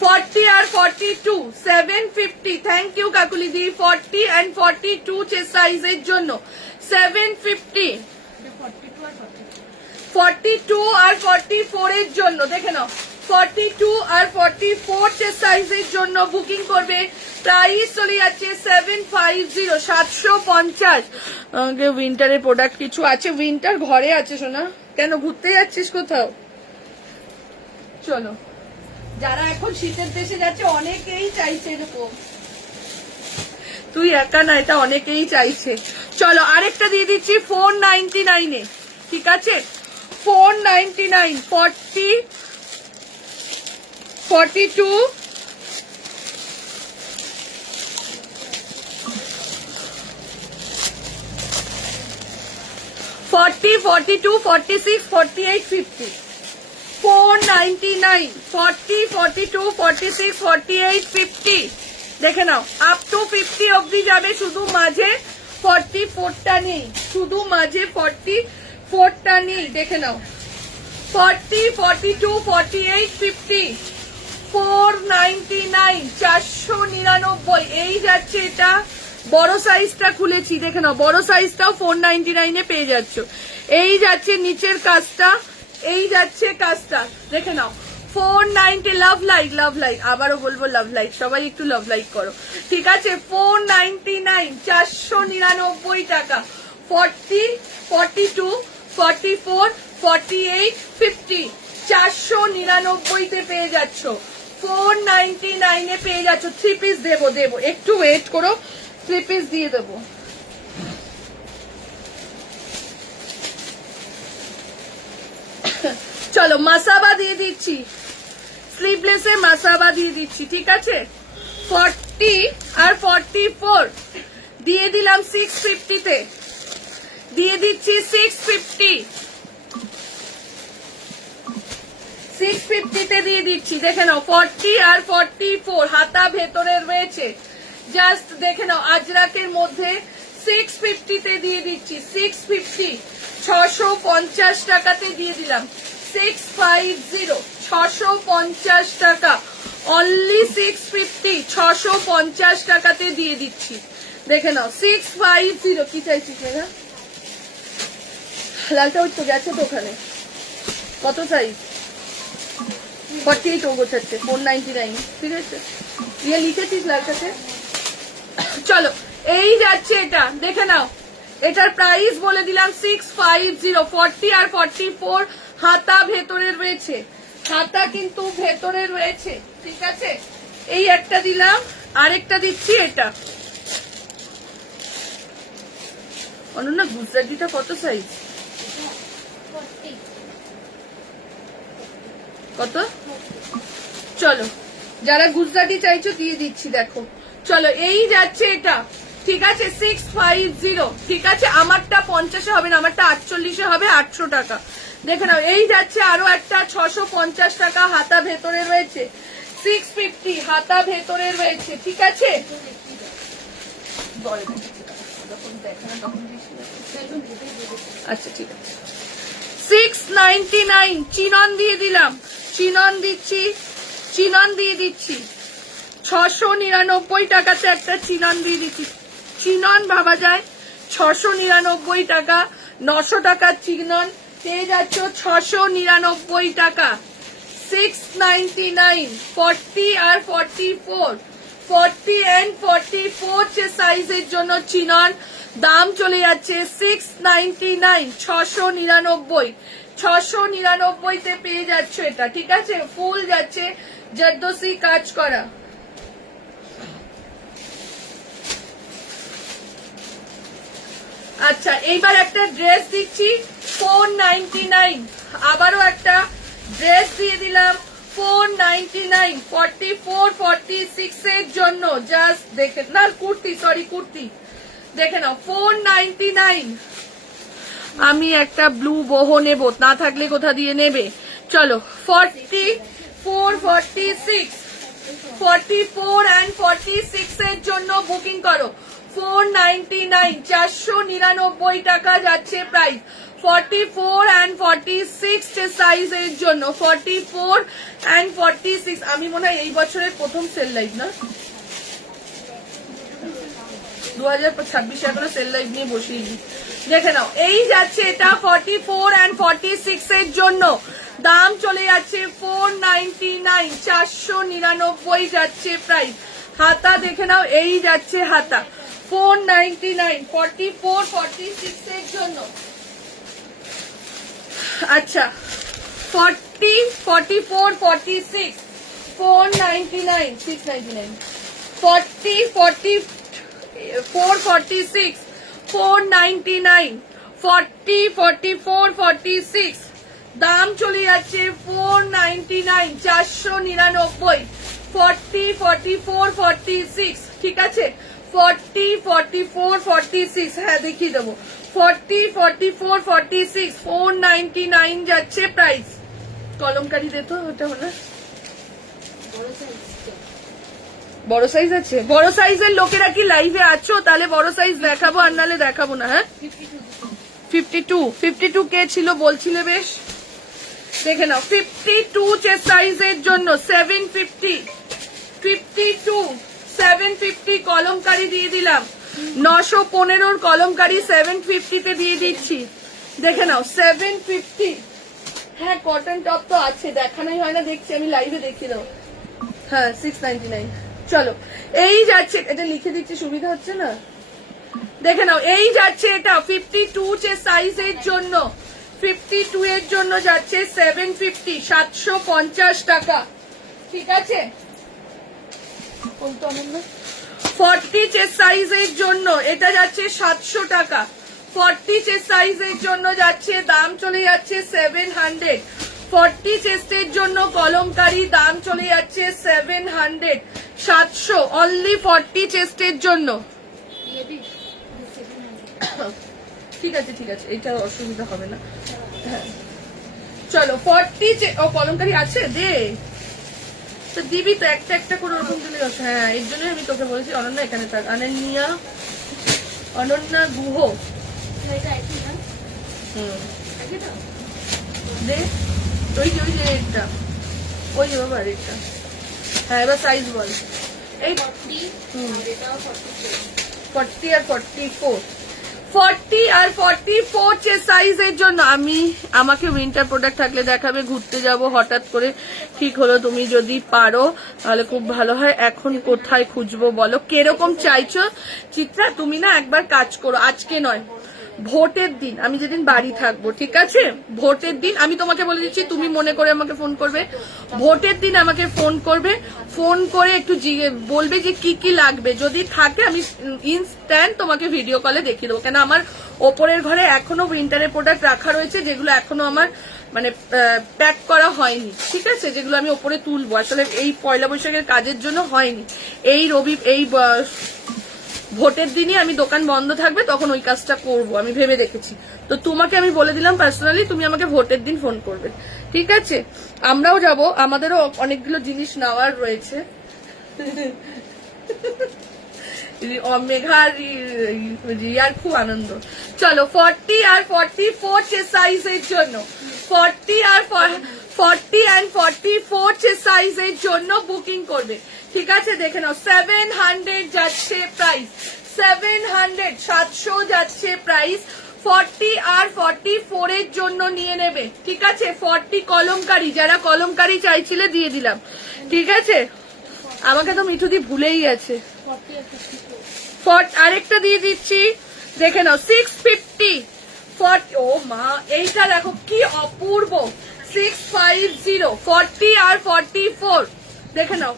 40 আর 42 750, থ্যাংক ইউ কাকুলি দি। 40 and 42 চেস্ট সাইজের জন্য 750, 42 আর 44 এর জন্য দেখে নাও, 42 আর 44 চেস্ট সাইজের জন্য বুকিং করবে। প্রাইস চলে যাচ্ছে 750, 750। উইন্টারের প্রোডাক্ট কিছু আছে, উইন্টার ঘরে আছে সোনা, কেন ঘুরতে যাচ্ছিস কোথাও? চলো, যারা এখন শীতের দেশে যাচ্ছে অনেকেই চাইছে এরকম, তুই একা না, এটা অনেকেই চাইছে। চলো আরেকটা দিয়ে দিচ্ছি 499 এ, ঠিক আছে? 499, 40, 42, 40, 42, 46, 48, 50, 499, 40, 42, 46, 48, 50। দেখে নাও, আপ টু 50 অবধি যাবে, শুধু মাঝে 44টা নেই, শুধু মাঝে 44টা নেই। দেখে নাও 40, 42, 48, 50, 499, 499। এই যাচ্ছে এটা, বড় সাইজটা খুলেছি, দেখে নাও বড় সাইজটাও 499 এ পেয়ে যাচ্ছ। এই যাচ্ছে নিচের কাজটা, এই যাচ্ছে কাজটা, দেখে নাও 490। লাভ লাইক, লাভ লাইক, আবারও বলবো লাভ লাইক, সবাই একটু লাভ লাইক করো, ঠিক আছে? 499, 499 টাকা। 40, 42, 44, 48, 50, 499 তে পেয়ে যাচ্ছ, 499 এ পেয়ে যাচ্ছ। 3 পিস দেবো, একটু ওয়েট করো, 3 পিস দিয়ে দেবো। চলো মাসাবা দিয়ে দিচ্ছি, স্লিভলেসে মাসাবা দিয়ে দিচ্ছি, ঠিক আছে? 40 আর 44 দিয়ে দিলাম 650 তে, দিয়ে দিচ্ছি 650, 650 তে দিয়ে দিচ্ছি। দেখে নাও 40 আর 44 হাতা ভেতরে রয়েছে, জাস্ট দেখে নাও আজরাকের মধ্যে 650 তে দিয়ে দিচ্ছি, 650, 650 টাকাতে দিয়ে দিলাম, 650, 650 টাকা, অনলি 650, 650 টাকাতে দিয়ে দিচ্ছি। দেখে নাও 650। কি চাইছিস না লালটা? ওই তো গেছে তো ওখানে, কত সাইজ? 48 ও গোছাচ্ছে, 499, ঠিক আছে? ইয়ে লিখেছিস লালটাতে? চলো এই যাচ্ছে এটা, দেখে নাও এটার প্রাইস বলে দিলাম 650। 40 আর 44 হাতা ভেতরে রয়েছে, হাতা কিন্তু ভেতরে রয়েছে, ঠিক আছে? এই একটা দিলাম, আরেকটা দিচ্ছি এটা। অনন্যা গুজরাটিটা কত সাইজ? কত? চলো যারা গুজরাটি চাইছো দিয়ে দিচ্ছি, দেখো। চলো এই যাচ্ছে এটা, ঠিক আছে? 650, ঠিক আছে? আমারটা 50 হবে না, আমারটা 48 হবে, 800 টাকা। দেখে নাও এই যাচ্ছে আরো একটা 650 টাকা, হাতা ভেতরে রয়েছে, 650 হাতা ভেতরে রয়েছে, ঠিক আছে? আচ্ছা ঠিক আছে। 699 চিনন দিয়ে দিলাম, চিনন দিচ্ছি, চিনন দিয়ে দিচ্ছি 699 টাকাতে একটা চিনন দিয়ে দিচ্ছি। চিনন ভাবা যায় 699 টাকা, 900 টাকার চিনন পেয়ে যাচ্ছ 699 টাকা। 699, 40 আর 44, 40 and 44 সাইজের জন্য চিনন দাম চলে যাচ্ছে 699, 699, 699 তে পেয়ে যাচ্ছ এটা, ঠিক আছে? ফুল যাচ্ছে জর্দোসি কাজ করা। আচ্ছা এইবার একটা ড্রেস দিচ্ছি 499, আবারও একটা ড্রেস দিয়ে দিলাম 499, 44, 46 এর জন্য, জাস্ট দেখে না, কুর্তি, সরি কুর্তি, দেখে নাও 499। আমি একটা ব্লু boho নেব, না থাকলে কোথা দিয়ে নেবে? চলো 44, 46, 44 and 46 এর জন্য বুকিং করো। 499, 499 টাকা যাচ্ছে প্রাইস। 44 and 46 সাইজের জন্য 44 and 46 আমি মনে হয় এই বছরের প্রথম সেল লাইভ না 2026 এখনো সেল লাইভ নিয়ে বসিনি দেখে নাও এই যাচ্ছে এটা 44 and 46 এর জন্য দাম চলে যাচ্ছে 499 499 যাচ্ছে প্রাইস হাতা দেখে নাও এই যাচ্ছে হাতা 499 44 46 এর জন্য আচ্ছা 40 44 46 499 699 40 40 446 499 40 44 46 দাম চলে যাচ্ছে 499 499 40 44 46 ঠিক আছে 40 44 46 হ্যাঁ দেখিয়ে দেবো 40 44 46 499 যাচ্ছে প্রাইস কলমকারি দে তো ওটা হলো বড় সাইজ আছে বড় সাইজের লোকেরা কি লাইভে আছো তাহলে বড় সাইজ দেখাবো আর নালে দেখাবো না হ্যাঁ 52 কে ছিল বলছিলে বেশ দেখে নাও 52 চেস্ট সাইজের জন্য 750 750 কলমকারি দিয়ে দিলাম 915 কলমকারি 750 তে দিয়ে দিচ্ছি দেখে নাও 750 হ্যাঁ কটন টপ তো আছে দেখানোই হয় না দেখছি আমি লাইভে দেখিয়ে দেবো হ্যাঁ 699 চলো এই যাচ্ছে এটা লিখে দিচ্ছি সুবিধা হচ্ছে না দেখে নাও এই যাচ্ছে এটা 52 চেস্ট সাইজের জন্য 52 এর জন্য যাচ্ছে 750 750 টাকা ঠিক আছে 40 চেস্ট সাইজের জন্য এটা যাচ্ছে 700 টাকা 40 চেস্ট সাইজের জন্য যাচ্ছে দাম চলে যাচ্ছে 700 40 চেস্টের জন্য কলমকারি দাম চলে যাচ্ছে 700 700 অনলি 40 চেস্টের জন্য ঠিক আছে এটা অসুবিধা হবে না হ্যাঁ চলো 40 ও কলমকারি আছে দে তো দিবি তো একটা একটা করে ওরকম দিলে হ্যাঁ এর জন্য আমি তোকে বলেছি অনন্যা এখানে থাক অনন্যা গুহ দে ওই যে একটা ওই যে বাবা আরেকটা হ্যাঁ এবার সাইজ বল এই 40 আর 44 40 আর 44 চেস্ট সাইজের জন্য আমাকে উইন্টার প্রোডাক্ট থাকলে দেখাবে ঘুরতে যাব হঠাৎ করে ঠিক হলো তুমি যদি পারো তাহলে খুব ভালো হয় এখন কোথায় খুঁজবো বলো কিরকম চাইছো চিত্রা তুমি না একবার কাজ করো আজকে নয় ভোটের দিন আমি যেদিন বাড়ি থাকবো ঠিক আছে ভোটের দিন আমি তোমাকে বলে দিচ্ছি তুমি মনে করে আমাকে ফোন করবে ভোটের দিন আমাকে ফোন করবে ফোন করে একটু বলবে যে কি কি লাগবে যদি থাকে আমি ইনস্ট্যান্ট তোমাকে ভিডিও কলে দেখিয়ে দেবো কেন আমার ওপরের ঘরে এখনো উইন্টারের প্রোডাক্ট রাখা রয়েছে যেগুলো এখনো আমার মানে প্যাক করা হয়নি ঠিক আছে যেগুলো আমি ওপরে তুলবো আসলে এই পয়লা বৈশাখের কাজের জন্য হয়নি এই ভোটের দিনই আমি দোকান বন্ধ থাকবে তখন ওই কাজটা করব আমি ভেবে রেখেছি তো তোমাকে আমি বলে দিলাম পার্সোনালি তুমি আমাকে ভোটের দিন ফোন করবে ঠিক আছে আমরাও যাব আমাদেরও অনেকগুলো জিনিস নেওয়ার রয়েছে মেঘার রিয়ার খুব আনন্দ চলো 40 আর 44 সাইজের জন্য 40 আর 40 and 44 সাইজের জন্য বুকিং করবে ঠিক আছে দেখে নাও 700 যাচ্ছে প্রাইস 700 যাচ্ছে প্রাইস 40 আর 44 এর জন্য নিয়ে নেবে ঠিক আছে 40 কলমকারি যারা কলমকারি চাইছিলে দিয়ে দিলাম ঠিক আছে আমাকে তো মিঠুদি ভুলেই গেছে আরেকটা দিয়ে দিচ্ছি দেখে নাও 650 40 ও মা এইটা দেখো কি অপূর্ব 650 40 আর 44 দেখে নাও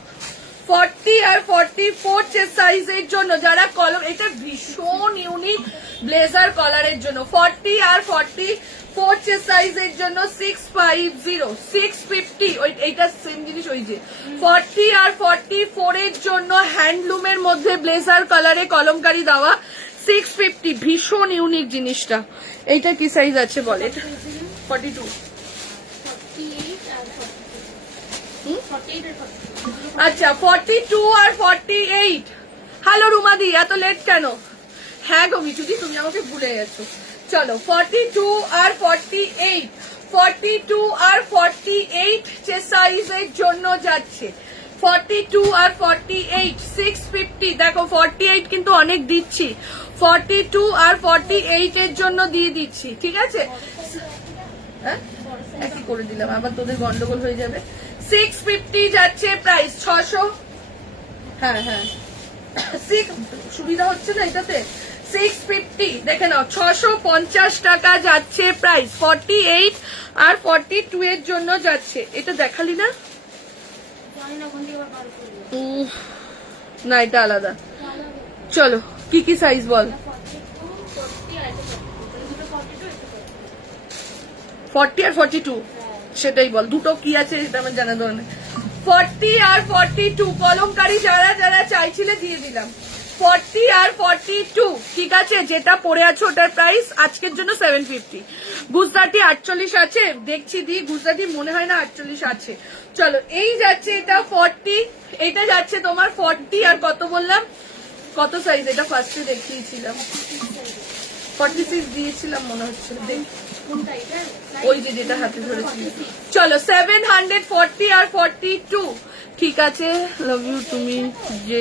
40 আর 44 সাইজের জন্য যারা কলম এটা ভীষণ ইউনিক ব্লেজার কলারের জন্য 40 আর 44 সাইজের জন্য 650 650 ওই এইটা সেম জিনিস ওই যে 40 আর 44 এর জন্য হ্যান্ডলুমের মধ্যে ব্লেজার কালারে কলমকারি দেওয়া 650 ভীষণ ইউনিক জিনিসটা এইটা কি সাইজ আছে বলে 42 আচ্ছা 42 আর 48 হ্যালো রুমাদি এত লেট কেন হ্যাঁ গো মিঠুদি তুমি আমাকে ভুলে গেছো চলো 42 আর 48, 42 আর 48 যে সাইজের জন্য যাচ্ছে, 42 আর 48 650। দেখো 48 কিন্তু অনেক দিচ্ছি, 42 আর 48 এর জন্য দিয়ে দিচ্ছি, ঠিক আছে? হ্যাঁ একই করে দিলাম, আবার তোদের গন্ডগোল হয়ে যাবে। 650 যাচ্ছে প্রাইস, 600। হ্যাঁ হ্যাঁ সুবিধা হচ্ছে না এটাতে। 650 দেখে নাও, 650 টাকা যাচ্ছে প্রাইস, 48 আর 42 এর জন্য যাচ্ছে। এটা দেখালি না? জানি না কোন দিকে বার করব। না এটা আলাদা। চলো কি কি সাইজ বল? 40 আর 42 সেটাই বল, দুটো কি আছে সেটা আমার জানা দরকার নেই। 40 আর 42 কলমকারী যারা যারা চাইছিলে দিয়ে দিলাম, 40 আর 42, ঠিক আছে? যেটা পরে আছে ওটার প্রাইস আজকের জন্য 750। গুজরাটি 48 আছে, দেখছি দি গুজরাটি মনে হয় না 48 আছে। চলো এই যাচ্ছে এটা 40, এটা যাচ্ছে তোমার 40 আর কত বললাম, কত সাইজ এটা ফার্স্টে দেখিয়েছিলাম, 46 দিয়েছিলাম মনে হচ্ছে, দেখ কোনটা এটা? ওই যে যেটা হাতে ধরেছি। চলো 740 আর 42, ঠিক আছে? লাভ ইউ, তুমি যে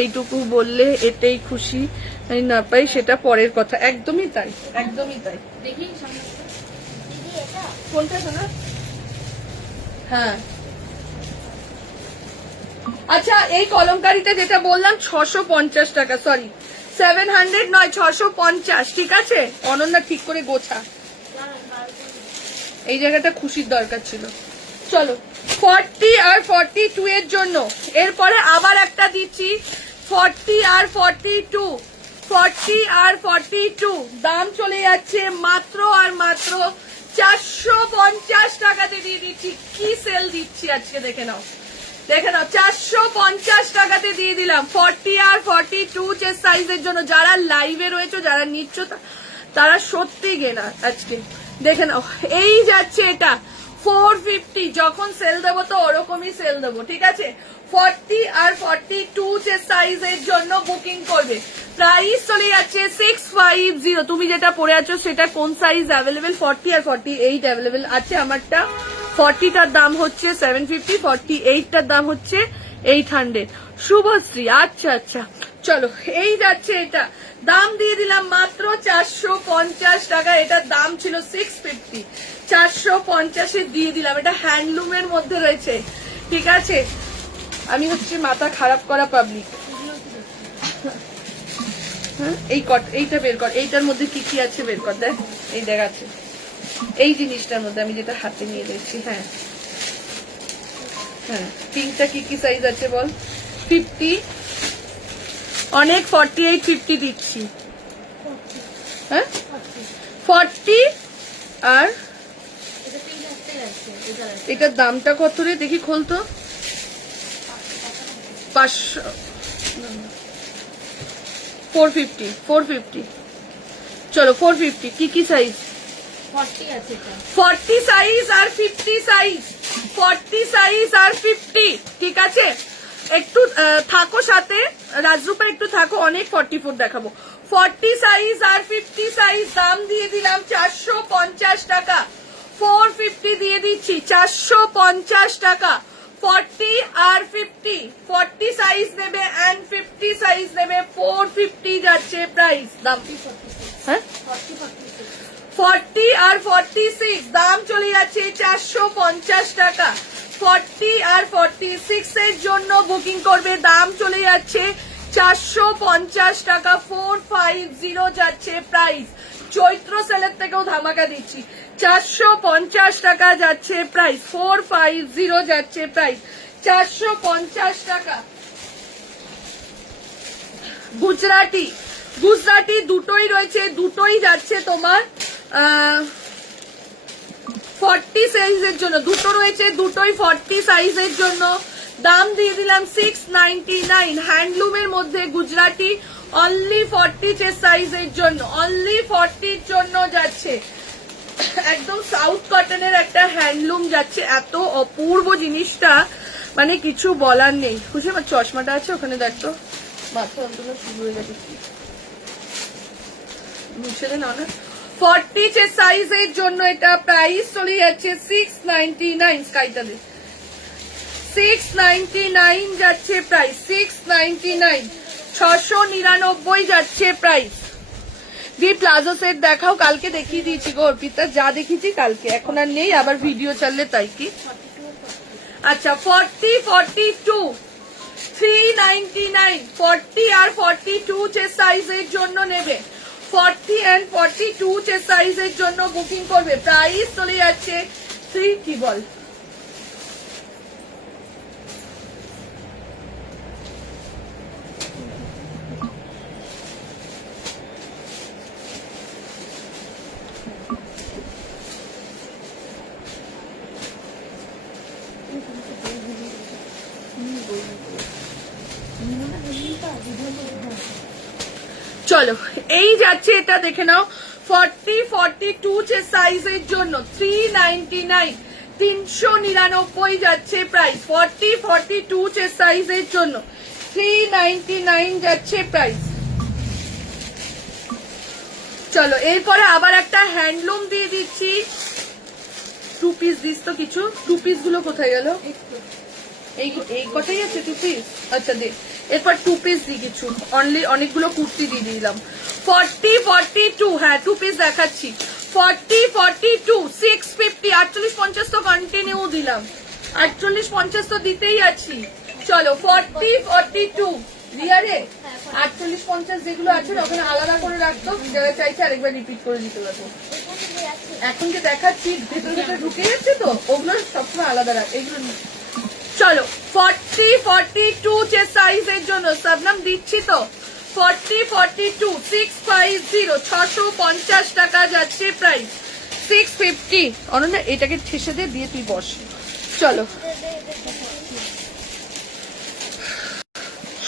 এইটুকু বললে এটাই খুশি, আমি না পাই সেটা পরের কথা। একদমই তাই, একদমই তাই। দেখি সামনে দিদি এটা কোনটা শোনা? হ্যাঁ আচ্ছা এই কলমকারিটা যেটা বললাম 650 টাকা, সরি 700 নয় 650, ঠিক আছে? অনন্যা ঠিক করে গোছা, এই জায়গাটা খুশির দরকার ছিল। চলো 40 আর 42 এর জন্য, এরপরে আবার একটা দিচ্ছি 40 আর 42, 40 আর 42 দাম চলে যাচ্ছে মাত্র আর মাত্র 450 টাকাতে দিয়ে দিচ্ছি। কি সেল দিচ্ছি আজকে দেখে নাও, দেখে নাও 450 টাকাতে দিয়ে দিলাম 40 আর 42 যে সাইজের জন্য। যারা লাইভে রয়েছে, যারা নিচ্ছ তারা সত্যি গেনা আজকে, দেখে নাও। এই যাচ্ছে এটা 450, যখন সেল দেবো তো ওরকমই সেল দেবো, ঠিক আছে? 40 আর 42 যে সাইজের জন্য বুকিং করবে, প্রাইস চলে যাচ্ছে 650। তুমি যেটা পরে আছো সেটা কোন সাইজ অ্যাভেলেবেল? 40 আর 48 অ্যাভেলেবেল আছে আমারটা। 40টার দাম হচ্ছে 750, 48টার দাম হচ্ছে 800। শুভশ্রী, আচ্ছা আচ্ছা চলো এই যাচ্ছে এটা, দাম দিয়ে দিলাম মাত্র 450 টাকা, এটার দাম ছিল 650, 450 দিয়ে দিলাম। এটা হ্যান্ডলুমের মধ্যে রয়েছে, ঠিক আছে? আমি হচ্ছে মাথা খারাপ করা পাবলিক। হ্যাঁ এই এইটা বের কর, এইটার মধ্যে কি কি আছে বের কর, দেখ এই দেখ আছে এই জিনিসটার মধ্যে আমি যেটা হাতে নিয়ে রয়েছি। হ্যাঁ হ্যাঁ পিঙ্কটা কি কি সাইজ আছে বল? 50, অনেক 48, 50 দিচ্ছি। হ্যাঁ 40 আর এটা পিঙ্ক আসতে যাচ্ছে, এটা এটার দামটা কত রে দেখি, খোলতো। 500, 450, 450। চলো 450, কি কি সাইজ? 40 আছে এটা, 40 সাইজ আর 50 সাইজ, 40 সাইজ আর 50, ঠিক আছে? একটু থাকো সাথে রাজরূপা, একটু থাকো, অনেক 44 দেখাবো। 40 সাইজ আর 50 সাইজ দাম দিয়ে দিলাম 450 টাকা, 450 দিয়ে দিচ্ছি 450 টাকা। 40 আর 50, 40 সাইজ নেবে এন্ড 50 সাইজ নেবে, 450 যাচ্ছে প্রাইস দাম। হ্যাঁ 40 আর 46 দাম চলে যাচ্ছে 450 টাকা। 40 আর 46 এর জন্য বুকিং করবে, দাম চলে যাচ্ছে 450 টাকা, 450 যাচ্ছে প্রাইস। চৈত্র সেলের থেকেও ধামাকা দিচ্ছি, 450 টাকা যাচ্ছে প্রাইস, 450 যাচ্ছে প্রাইস, 450 টাকা। গুজরাটি, গুজরাটি দুটোই রয়েছে, দুটোই যাচ্ছে তোমার 40 সাইজের জন্য, দুটো রয়েছে, দুটোই 40 সাইজের জন্য। দাম দিয়ে দিলাম 699, হ্যান্ডলুমের মধ্যে গুজরাটি, অনলি 40 সাইজের জন্য, অনলি 40 জন্য যাচ্ছে। একদম সাউথ কটনের একটা হ্যান্ডলুম যাচ্ছে, এত অপূর্ব জিনিসটা মানে কিছু বলার নেই। খুশি আমার চশমাটা আছে ওখানে, দেখতো মাথা অন্তত শুরু হয়ে গেছে, মুছে দে না। 40 চেস্ট সাইজের জন্য এটা প্রাইস চলে যাচ্ছে 699 স্কাইটালে 699 যাচ্ছে প্রাইস 699 699 যাচ্ছে প্রাইস। দি প্লাজো সেট দেখাও, কালকে দেখিয়ে দিয়েছি গো অর্পিতা, যা দেখিয়েছি কালকে, এখন আর নেই, আবার ভিডিও চাললে তাই কি। আচ্ছা 40 42 399 40 আর 42 চেস্ট সাইজের জন্য নেবে, 40 and 42 চেস্ট সাইজের জন্য বুকিং করবে, প্রাইস চলে যাচ্ছে 3 কি বল চলো এই যাচ্ছে, এটা দেখে নাও 40 42 চেস্ট সাইজের জন্য 399 399 যাচ্ছে প্রাইস, 40 42 চেস্ট সাইজের জন্য 399 যাচ্ছে প্রাইস। চলো এরপরে আবার একটা হ্যান্ডলুম দিয়ে দিচ্ছি, 2 পিস দিস তো কিছু, 2 পিস গুলো কোথায় গেল, এই কটাই আছে 2 পিস, আচ্ছা দে এরপর 2 পিস দিই কিছু, অনলি অনেকগুলো কুর্তি দিয়ে দিলাম। 40 42 হ্যাঁ 2 পিস দেখাচ্ছি, 40 42 650 48 50 তো কন্টিনিউ দিলাম, 48 50 তো দিতেই আছি। চলো 40 42 রিয়া রে 48 50 যেগুলো আছে ওখানে আলাদা করে রাখতো, যারা চাইছে আরেকবার রিপিট করে দিতে পারবো। এখন যে দেখাচ্ছি ভেতরে ভেতরে ঢুকে যাচ্ছে তো, ওগুলো সবসময় আলাদা রাখ, এগুলো চলো 40 42 যে সাইজের জন্য সবনাম দিচ্ছি তো, 40 42 650 650 টাকা যাচ্ছে প্রাইস, 650। অনন্যা এটাকে ঠেসে দিয়ে তুই বস। চলো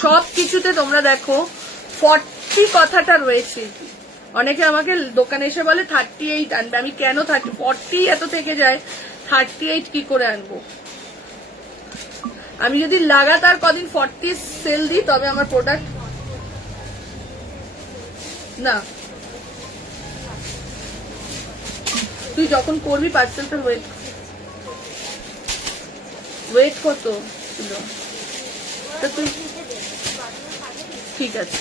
সব কিছুতে তোমরা দেখো 40 কথাটা রয়েছে, অনেকে আমাকে দোকানে এসে বলে 38 আনবে, আমি কেন 40 এত থেকে যায়, 38 কি করে আনবো? আমি যদি লাগাতার কদিন 40 সেল দিই তবে আমার প্রোডাক্ট না, তুই যখন করবি পার্সেলটা ওয়েট কত ছিল তুই, ঠিক আছে।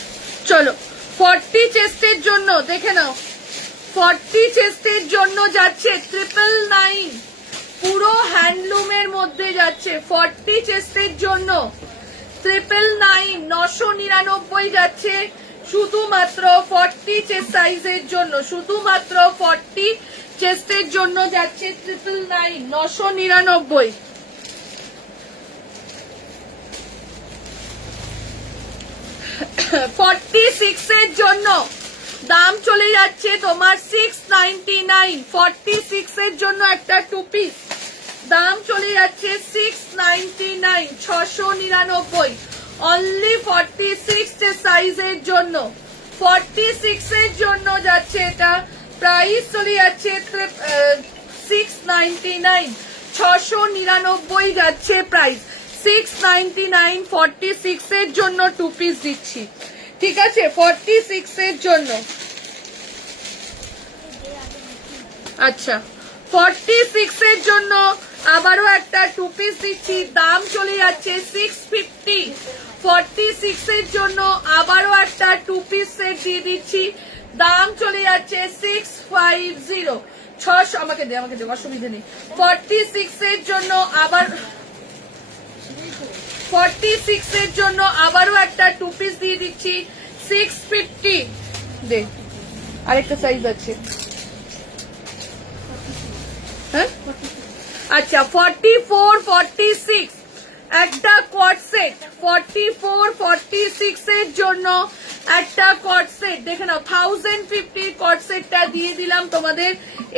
চলো 40 চেস্টের জন্য দেখে নাও, 40 চেস্টের জন্য যাচ্ছে 999, পুরো হ্যান্ডলুমের মধ্যে যাচ্ছে 40 চেস্টের জন্য 999 999 যাচ্ছে শুধুমাত্র 40 চেস্ট সাইজের জন্য, শুধুমাত্র 40 চেস্টের জন্য যাচ্ছে 999 999। 46 এর জন্য দাম চলে যাচ্ছে তোমার 699, 46 এর জন্য একটা 2 পিস দাম চলে যাচ্ছে 699 699, অনলি 46 সাইজের জন্য, 46 এর জন্য যাচ্ছে এটা, প্রাইস চলে যাচ্ছে 699 699 যাচ্ছে প্রাইস, 699 46 এর জন্য 2 পিস দিচ্ছি, ঠিক আছে 46 এর জন্য। আচ্ছা 46 এর জন্য আবারও একটা 2 পিস দিচ্ছি, দাম চলে যাচ্ছে 650, 46 এর জন্য আবারও একটা 2 পিস সেট দিয়ে দিচ্ছি, দাম চলে যাচ্ছে 650 600, আমাকে দে অসুবিধা নেই। 46 এর জন্য আবার 46 এর জন্য আবারও একটা 2 পিস দিয়ে দিচ্ছি 650, দে আরেকটা সাইজ আছে, হ্যাঁ আচ্ছা 44 46 একটা কোয়াড সেট, 44 46 এর জন্য একটা কোয়াড সেট দেখে নাও, 1050 কোয়াড সেটটা দিয়ে দিলাম তোমাদের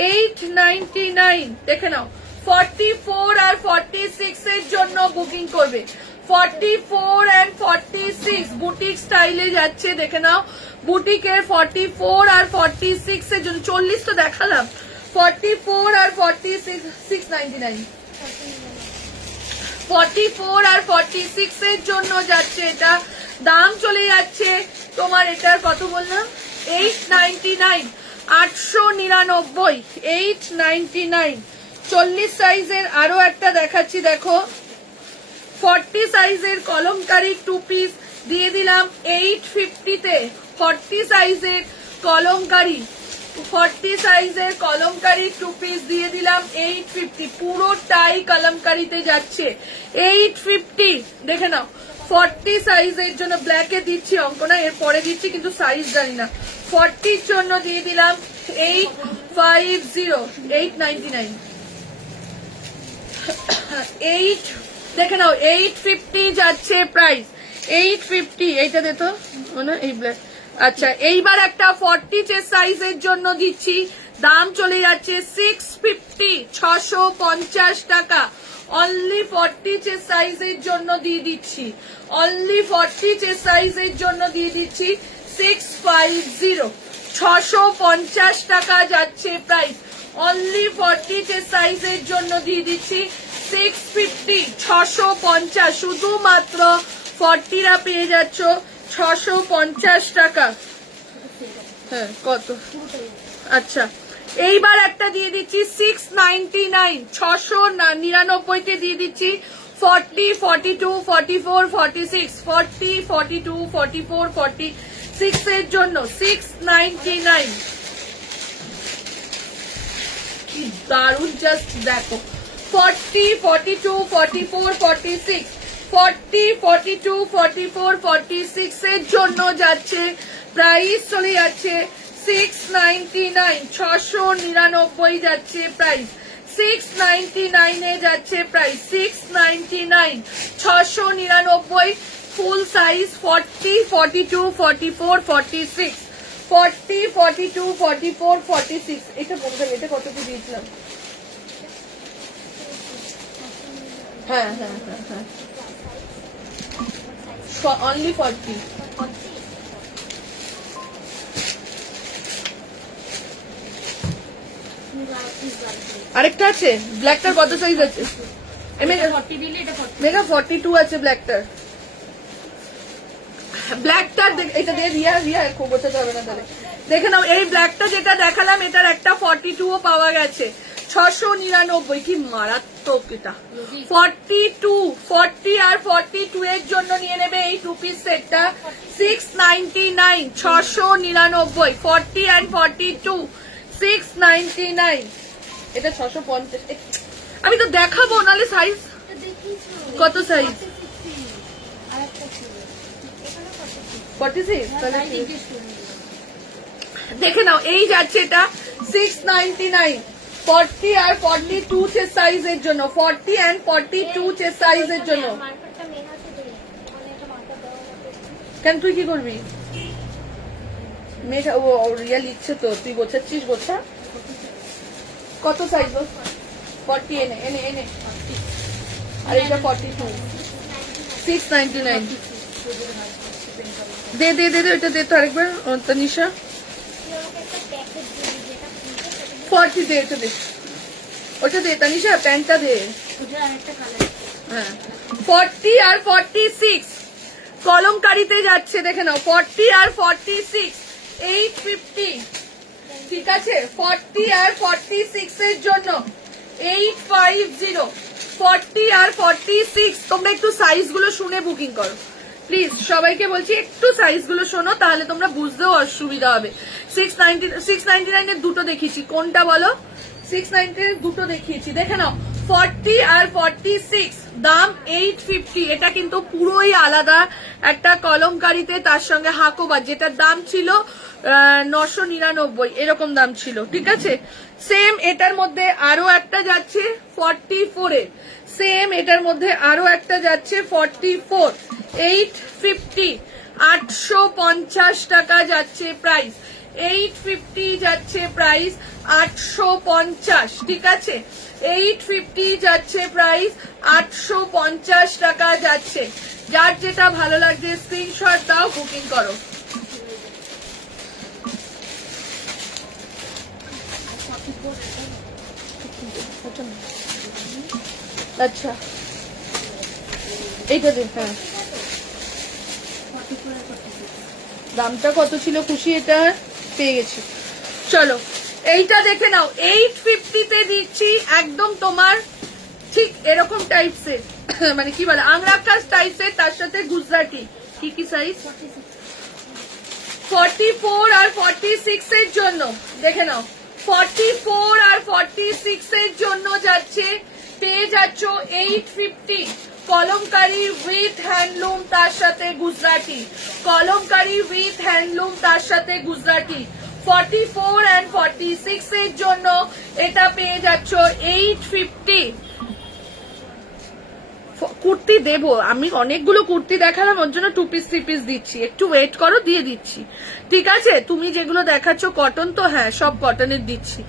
899, দেখে নাও 44 আর 46 এর জন্য বুকিং করবে, 44 and 46 বুটিক স্টাইলে যাচ্ছে, দেখে নাও বুটিকের 44 আর 46 এর জন্য, 40 তো দেখালাম, 44 আর 46 699, 44 আর 46 এর জন্য যাচ্ছে এটা, দাম চলে যাচ্ছে তোমার এটার কত বললাম 899, 899, 899। 40 সাইজের আরো একটা দেখাচ্ছি, দেখো 40 সাইজের কলমকারি 2 পিস দিয়ে দিলাম 850 তে। 40 সাইজের কলমকারি 2 পিস দিয়ে দিলাম 850, পুরোটাই কলমকারিতে যাচ্ছে 850। দেখে নাও 40 সাইজের জন্য ব্ল্যাকে দিচ্ছি, অঙ্কনা এর পরে দিচ্ছি কিন্তু সাইজ জানি না। 40 জন্য দিয়ে দিলাম 850, 899। 8 দেখে নাও 850 যাচ্ছে প্রাইস, 850। এইটা দে তো মানে এই ব্ল্যাক। আচ্ছা এইবার একটা 40 চেস্ট সাইজের জন্য দিচ্ছি, দাম চলে যাচ্ছে 650, 650 টাকা। অনলি 40 চেস্ট সাইজের জন্য দিয়ে দিচ্ছি, অনলি 40 চেস্ট সাইজের জন্য দিয়ে দিচ্ছি 650, 650 টাকা যাচ্ছে প্রাইস। অনলি 40 চেস্ট সাইজের জন্য দিয়ে দিচ্ছি 650, 650। শুধুমাত্র 40রা পেয়ে যাচ্ছ 650 টাকা। হ্যাঁ কত? আচ্ছা এইবার একটা দিয়ে দিচ্ছি 699, 699 দিয়ে দিচ্ছি 40, 42, 44, 46, 40, 42, 44, 46 এর জন্য 699। কি দারুণ, জাস্ট দেখো 40, 42, 44, 46, 40, 42, 44, 46 এর জন্য যাচ্ছে প্রাইস চলে যাচ্ছে 699, 699 যাচ্ছে প্রাইস, 699 এ যাচ্ছে প্রাইস, 699, 699। ফুল সাইজ 40, 42, 44, 46, 40, 42, 44, 46। এটা বলতে এটা কত কি দিয়েছিলাম? হ্যাঁ হ্যাঁ হ্যাঁ হ্যাঁ, অনলি 40। আরেকটা আছে ব্ল্যাকটার কত সাইজ আছে? মেগা 42 আছে ব্ল্যাকটার। ব্ল্যাকটা এটা দিয়ে রিয়া রিয়া খুব বোঝাতে হবে না তাহলে। দেখে নাও এই ব্ল্যাকটা যেটা দেখালাম এটার একটা 42ও পাওয়া গেছে, 699। কি মারাত্মক এটা। 42, 40 আর 42 এর জন্য নিয়ে নেবে এই 2 পিস সেটটা 699, 699। 40 and 42 699। এটা 650। আমি তো দেখাবো নাহলে সাইজ কত সাইজ 46 তাহলে দেখে নাও এই যাচ্ছে এটা 699। 40 আর 42 চেস্ট সাইজের জন্য, 40 and 42 চেস্ট সাইজের জন্য। কেন তুই কি করবি? মেঘা ও রিয়া লিখছে তো, তুই গোছাচ্ছিস, গোছা। কত সাইজ? 40 এনে এনে এনে। আর এটা 42, 699। দে দে দে ওইটা দে তো আরেকবার তনিশা। 40 দে, এটা দে, ওটা দে তনিশা, প্যান্টটা দে। হ্যাঁ 40 আর 46 কলমকারিতে যাচ্ছে, দেখে নাও 40 আর 46 850। ঠিক আছে 40 আর 46 এর জন্য 850। 40 আর 46 তোমরা একটু সাইজ গুলো শুনে বুকিং করো প্লিজ, সবাইকে বলছি একটু সাইজ গুলো শোনো, তাহলে তোমরা বুঝতেও অসুবিধা হবে। 699 এর দুটো দেখিয়েছি, কোনটা বলো? 699 এর দুটো দেখিয়েছি, দেখে নাও 40 আর 46 দাম 850। এটা কিন্তু পুরোই আলাদা একটা কলমকারিতে, তার সঙ্গে হাকোবা যেটার দাম ছিল 999 এরকম দাম ছিল। ঠিক আছে সেম এটার মধ্যে আরো একটা যাচ্ছে 44 এর, সেম এটার মধ্যে আরো একটা যাচ্ছে 44, 850, 850 টাকা যাচ্ছে প্রাইস, 850 যাচ্ছে প্রাইস, 850। ঠিক আছে 850 যাচ্ছে প্রাইস, 850 টাকা যাচ্ছে। যার যেটা ভালো লাগছে স্ক্রিনশট দাও, বুকিং করো। আচ্ছা এইটা দেখ, হ্যাঁ দামটা কত ছিল খুশি? এটা পেয়ে গেছি চলো এইটা দেখে নাও, 850-তে দিচ্ছি একদম তোমার ঠিক এরকম টাইপসের, মানে কি বলে আংরাকাস টাইপসের, তার সাথে গুজরাটি। কি সাইজ? 44 আর 46 এর জন্য দেখে নাও, 44 আর 46 এর জন্য যাচ্ছে, পেয়ে যাচ্ছ 850 কলমকারি উইথ হ্যান্ডলুম তার সাথে গুজরাটি, কলমকারি উইথ হ্যান্ডলুম তার সাথে গুজরাটি। 44 and 46 এর জন্য এটা পেয়ে যাচ্ছ 850। কুর্তি দেবো আমি, অনেকগুলো কুর্তি দেখালাম, ওর জন্য 2 পিস 3 পিস দিচ্ছি, একটু ওয়েট করো, দিয়ে দিচ্ছি, ঠিক আছে? তুমি যেগুলো দেখাচ্ছ কটন, তো হ্যাঁ সব কটনের দিচ্ছি।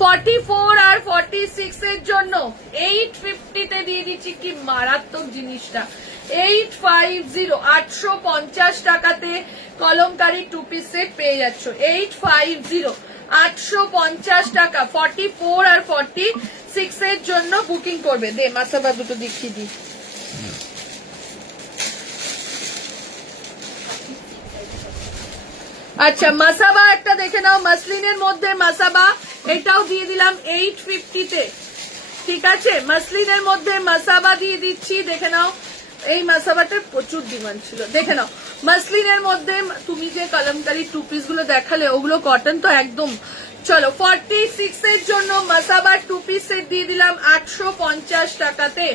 44 আর 46 এর জন্য 850-তে দিয়ে দিচ্ছি, কি মারাত্মক জিনিসটা, 850 850 টাকাতে কলমকারি 2 পিস সেট পেয়ে যাচ্ছ, 850 850 টাকা। 44 আর 46 এর জন্য বুকিং করবে। দে মাসাবা দুটো দেখিয়ে দিই। আচ্ছা মাসাবা একটা দেখে নাও, মাসলিনের মধ্যে মাসাবা, এটাও দিয়ে দিলাম 850-তে, ঠিক আছে? মাসলিনের মধ্যে মাসাবা দিয়ে দিচ্ছি, দেখে নাও। এই মাসাবাটার প্রচুর ডিমান্ড ছিল, দেখে নাও। মাসলিনের মধ্যে তুমি যে কলমকারি 2 পিস গুলো দেখালে ওগুলো কটন তো একদম। চলো 46 এর জন্য মাসাবার 2 পিস সেট দিয়ে দিলাম 850 টাকাতে,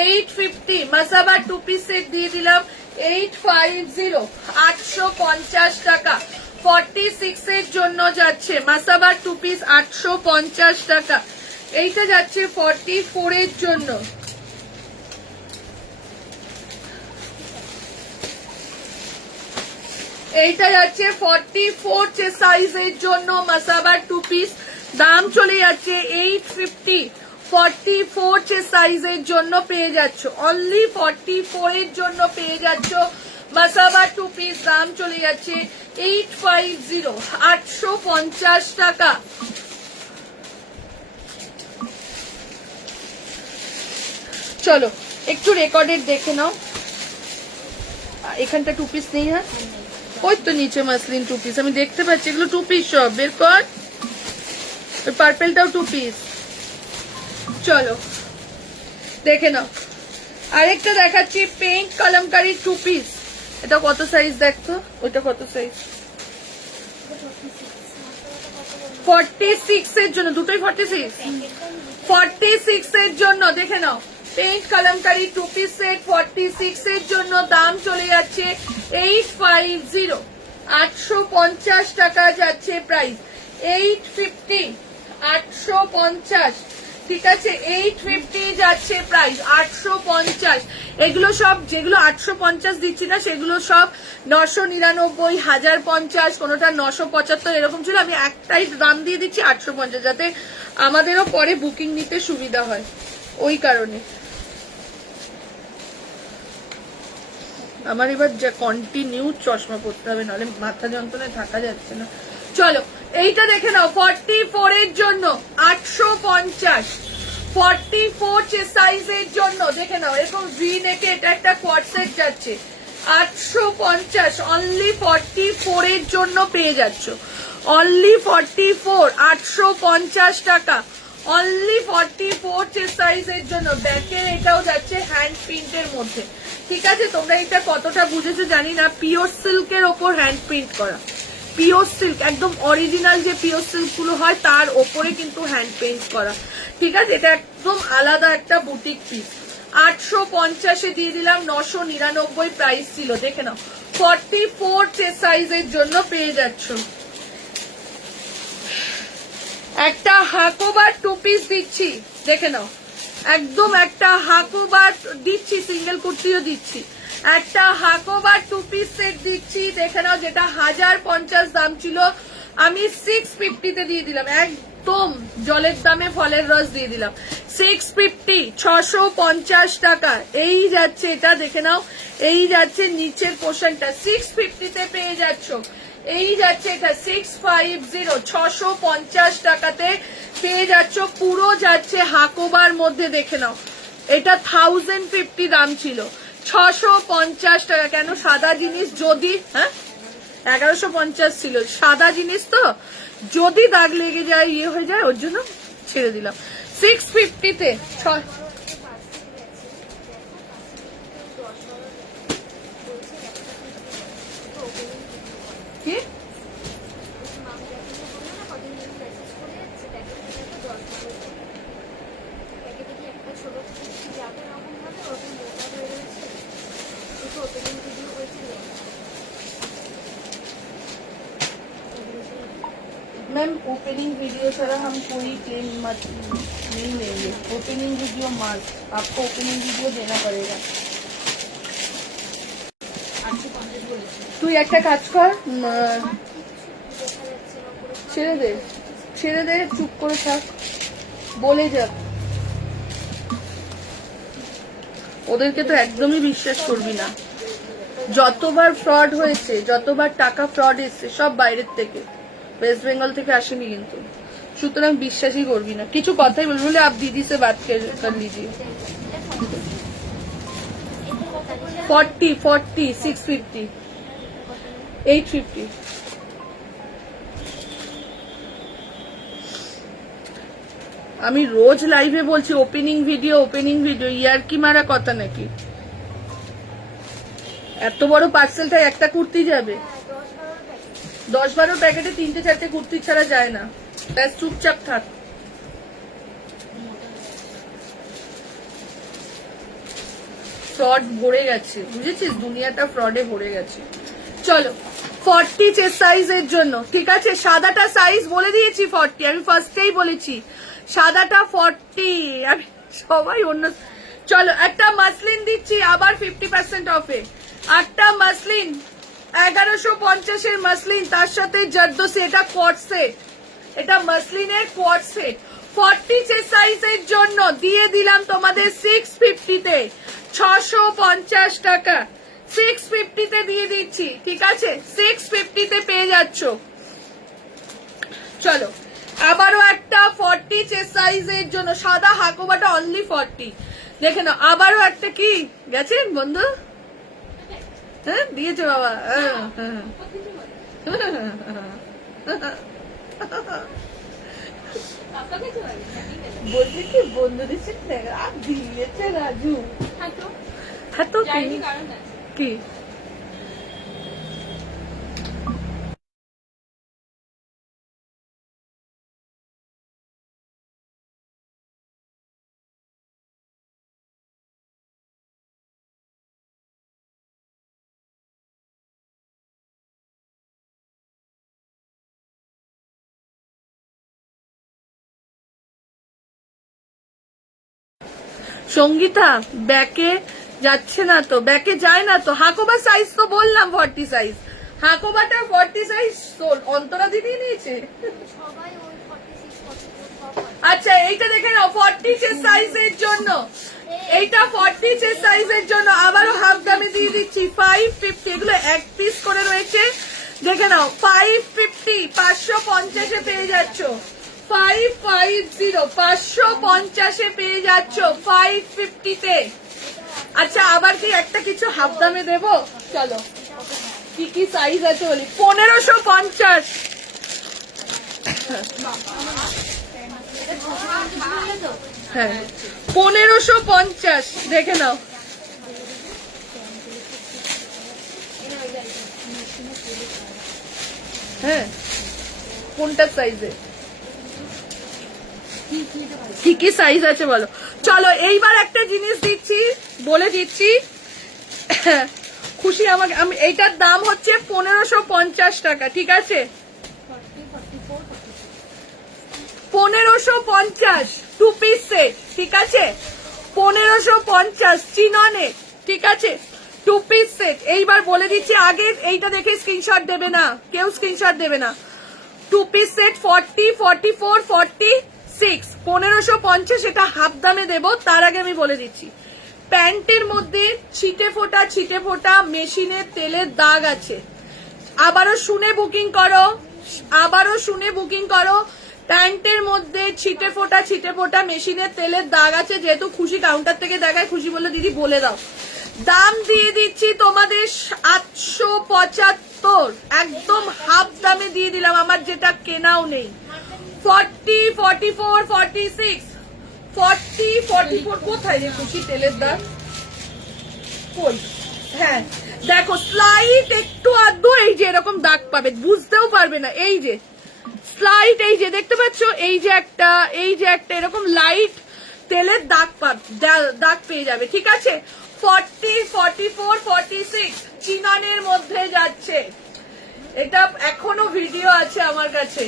850 মাসাবার 2 পিস সেট দিয়ে দিলাম 850 850 টাকা। 46 এর জন্য যাচ্ছে মাসাবার 2 পিস 850 টাকা। এইটা যাচ্ছে 44 এর জন্য, এইটা যাচ্ছে 44 সাইজের জন্য মাসাবার 2 পিস, দাম চলে যাচ্ছে 850। 44 সাইজের জন্য পেয়ে যাচ্ছ, অনলি 44 এর জন্য পেয়ে যাচ্ছ মাসাবার 2 পিস, দাম চলে যাচ্ছে 850 850 টাকা। চলো একটু রেকর্ডেড দেখে নাও, এখানটা 2 পিস নেই, হ্যাঁ ওই তো নিচে মাসলিন 2 পিস আমি দেখতে পাচ্ছি, এগুলো 2 পিস সব, বের কর। পার্পেলটাও 2 পিস। চলো দেখে নাও, আরেকটা দেখাচ্ছি পেইন্ট কলমকারি 2 পিস, এটা কত সাইজ দেখতো, ওইটা কত সাইজ? 46 এর জন্য, দুটোই 46। 46 এর জন্য দেখে নাও, পেইন্ট কলমকারি 2 পিস সেট 46 এর জন্য, দাম চলে যাচ্ছে 850 850 টাকা যাচ্ছে প্রাইস, 850 850, ঠিক আছে? 850 যাচ্ছে প্রাইস, 850। এগুলো সব যেগুলো 850 দিচ্ছি না সেগুলো সব 999 1050, কোনোটা 975 এরকম ছিল, আমি একটাই দাম দিয়ে দিচ্ছি 850, যাতে আমাদেরও পরে বুকিং নিতে সুবিধা হয়, ওই কারণে। আমার এবার যা কন্টিনিউ চশমা পড়তে হবে, নাহলে মাথা যন্ত্রণায় থাকা যাচ্ছে না। চলো এইটা দেখে নাও, 44 এর জন্য 850, 44 সাইজের জন্য দেখে নাও, এরকম ভি নেকে এটা একটা কোয়াড সেট যাচ্ছে 850, অনলি 44 এর জন্য পেয়ে যাচ্ছ, অনলি 44 850 টাকা, অনলি 44 সাইজের জন্য। ব্যাকের এটাও যাচ্ছে হ্যান্ড প্রিন্টের মধ্যে, ঠিক আছে? তোমরা এটা কতটা বুঝেছো জানি না, পিওর সিল্কের ওপর হ্যান্ড প্রিন্ট করা, পিওর সিল্ক একদম অরিজিনাল যে পিওর সিল্ক গুলো হয় তার ওপরে কিন্তু হ্যান্ড পেইন্ট করা, ঠিক আছে? এটা একদম আলাদা একটা বুটিক পিস। 850-এ দিয়ে দিলাম, 999 প্রাইস ছিল, দেখে নাও। 44 সাইজের জন্য পেয়ে যাচ্ছ। একটা হাকোবার 2 পিস দিচ্ছি, দেখে নাও, একদম একটা হাকোবার দিচ্ছি, সিঙ্গেল কুর্তিও দিচ্ছি, একটা হাকোবার 2 পিস সেট দিচ্ছি, দেখে নাও, যেটা 1050 দাম ছিল, আমি 650-তে দিয়ে দিলাম, একদম জলের দামে ফলের রস দিয়ে দিলাম, 650 650 টাকা। এই যাচ্ছে এটা, দেখে নাও, এই যাচ্ছে নিচের পোর্শনটা, 650-তে পেয়ে যাচ্ছ। এই যাচ্ছে এটা 650 650 টাকাতে পেয়ে যাচ্ছ, পুরো যাচ্ছে হাকোবার মধ্যে, দেখে নাও, এটা 1050 দাম ছিল, 650 টাকা। কেন? সাদা জিনিস যদি, হ্যাঁ 1150 ছিল, সাদা জিনিস তো যদি দাগ লেগে যায় ইয়ে হয়ে যায় ওর জন্য ছেড়ে দিলাম 650-তে কি मैम ओपनिंग वीडियो छाड़ा हम कोई क्लेम मत नहीं लेंगे ओपनिंग वीडियो मस्ट आपको ओपनिंग वीडियो देना पड़ेगा তুই একটা কাজ কর ছেড়ে দে চুপ করে থাক বলে যা ওদেরকে তো একদমই বিশ্বাস করবি না যতবার ফ্রড হয়েছে যতবার টাকা ফ্রড এসছে সব বাইরের থেকে वेस्ट बंगाल থেকে আসেনি কিন্তু সুতরাং বিশ্বাসই করবি না কিছু কথাই বলবি বলে आप दीदी से बात कर लीजिए 40 650 850 আমি রোজ লাইভে বলছি ওপেনিং ভিডিও ইয়ার কি মারা কথা নাকি এত বড় পার্সেলটা একটা কুর্তি যাবে 10-12 প্যাকেটে 3-4টে কুর্তি ছাড়া যায় না ব্যাস চুপচাপ থাক ফ্রড ভরে গেছে বুঝেছিস দুনিয়াটা ফ্রডে ভরে গেছে চলো 40 চেস্ট সাইজের জন্য ঠিক আছে সাদাটা সাইজ বলে দিয়েছি 40 আমি ফার্স্টেই বলেছি সাদাটা 40 আমি সবাই অন্য চলো একটা মাসলিন দিচ্ছি আবার 50% অফে একটা মাসলিন 1150 এর মাসলিন তার সাথে জারদোসি এটা কোয়াড সেট এটা মাসলিনের কোয়াড সেট 40 চেস্ট সাইজের জন্য দিয়ে দিলাম তোমাদের 650 তে 650 টাকা 650 তে দিয়ে দিচ্ছি ঠিক আছে 650 তে পেয়ে যাচ্ছ চলো আবারও একটা 40 চেস্ট সাইজের জন্য সাদা হাকোবাটা অনলি 40 দেখে নাও আবারও একটা কি গেছেন বন্ধু হ্যাঁ দিয়েছে বাবা বলছি কি বন্ধু দিচ্ছে দিয়েছে রাজু হ্যাঁ তো কি সঙ্গীতা ব্যাকে যাচ্ছে না তো ব্যাকে যায় না তো হাকোবা সাইজ তো বললাম 40 সাইজ হাকোবাটা 40 সাইজ অন্তরা দিদি নিয়েছে আচ্ছা এইটা দেখে নাও 40 চেস্ট সাইজের জন্য এইটা 40 চেস্ট সাইজের জন্য আবারও হাফ দামে দিয়ে দিচ্ছি 550 এগুলো এক পিস করে রয়েছে দেখে নাও 550 550 এ পেয়ে যাচ্ছ 550 550 এ পেয়ে যাচ্ছ 550 তে আচ্ছা আবার কি একটা কিছু হাফ দামে দেবো চলো কি কি সাইজ আছে বলি 1550 হ্যাঁ 1550 দেখে নাও হ্যাঁ কোনটা সাইজে কি কি সাইজ আছে বলো চলো এইবার একটা জিনিস দিচ্ছি বলে দিচ্ছি খুশি আমাকে আমি এইটার দাম হচ্ছে 1550 টাকা ঠিক আছে 1550 টু পিস সেট ঠিক আছে 1550 চিননে ঠিক আছে টু পিস সেট এইবার বলে দিচ্ছি আগে এইটা দেখে স্ক্রিনশট দেবে না কেউ স্ক্রিনশট দেবে না টু পিস সেট 40 44 46 1550 এটা হাফ দামে দেবো তার আগে আমি বলে দিচ্ছি প্যান্টের মধ্যে ছিটে ফোটা মেশিনের তেলের দাগ আছে আবারও শুনে বুকিং করো প্যান্টের মধ্যে ছিটে ফোটা মেশিনের তেলের দাগ আছে যেহেতু খুশি কাউন্টার থেকে দেখায় খুশি বললো দিদি বলে দাও দাম দিয়ে দিচ্ছি তোমাদের 875, একদম হাফ দামে দিয়ে দিলাম, আমার যেটা কেনাও নেই। 40, 44, 46, 40, 44 কোথায় রে খুশি তেলের দাম? কই? হ্যাঁ দেখো স্লাইট একটু আধটু এই যে এরকম দাগ পাবে, বুঝতেও পারবে না। এই যে স্লাইট, এই যে দেখতে পাচ্ছ, এই যে একটা এরকম লাইট তেলের দাগ পেয়ে যাবে, ঠিক আছে? 40, 44, 46 চিননের মধ্যে যাচ্ছে। এটা এখনো ভিডিও আছে আমার কাছে,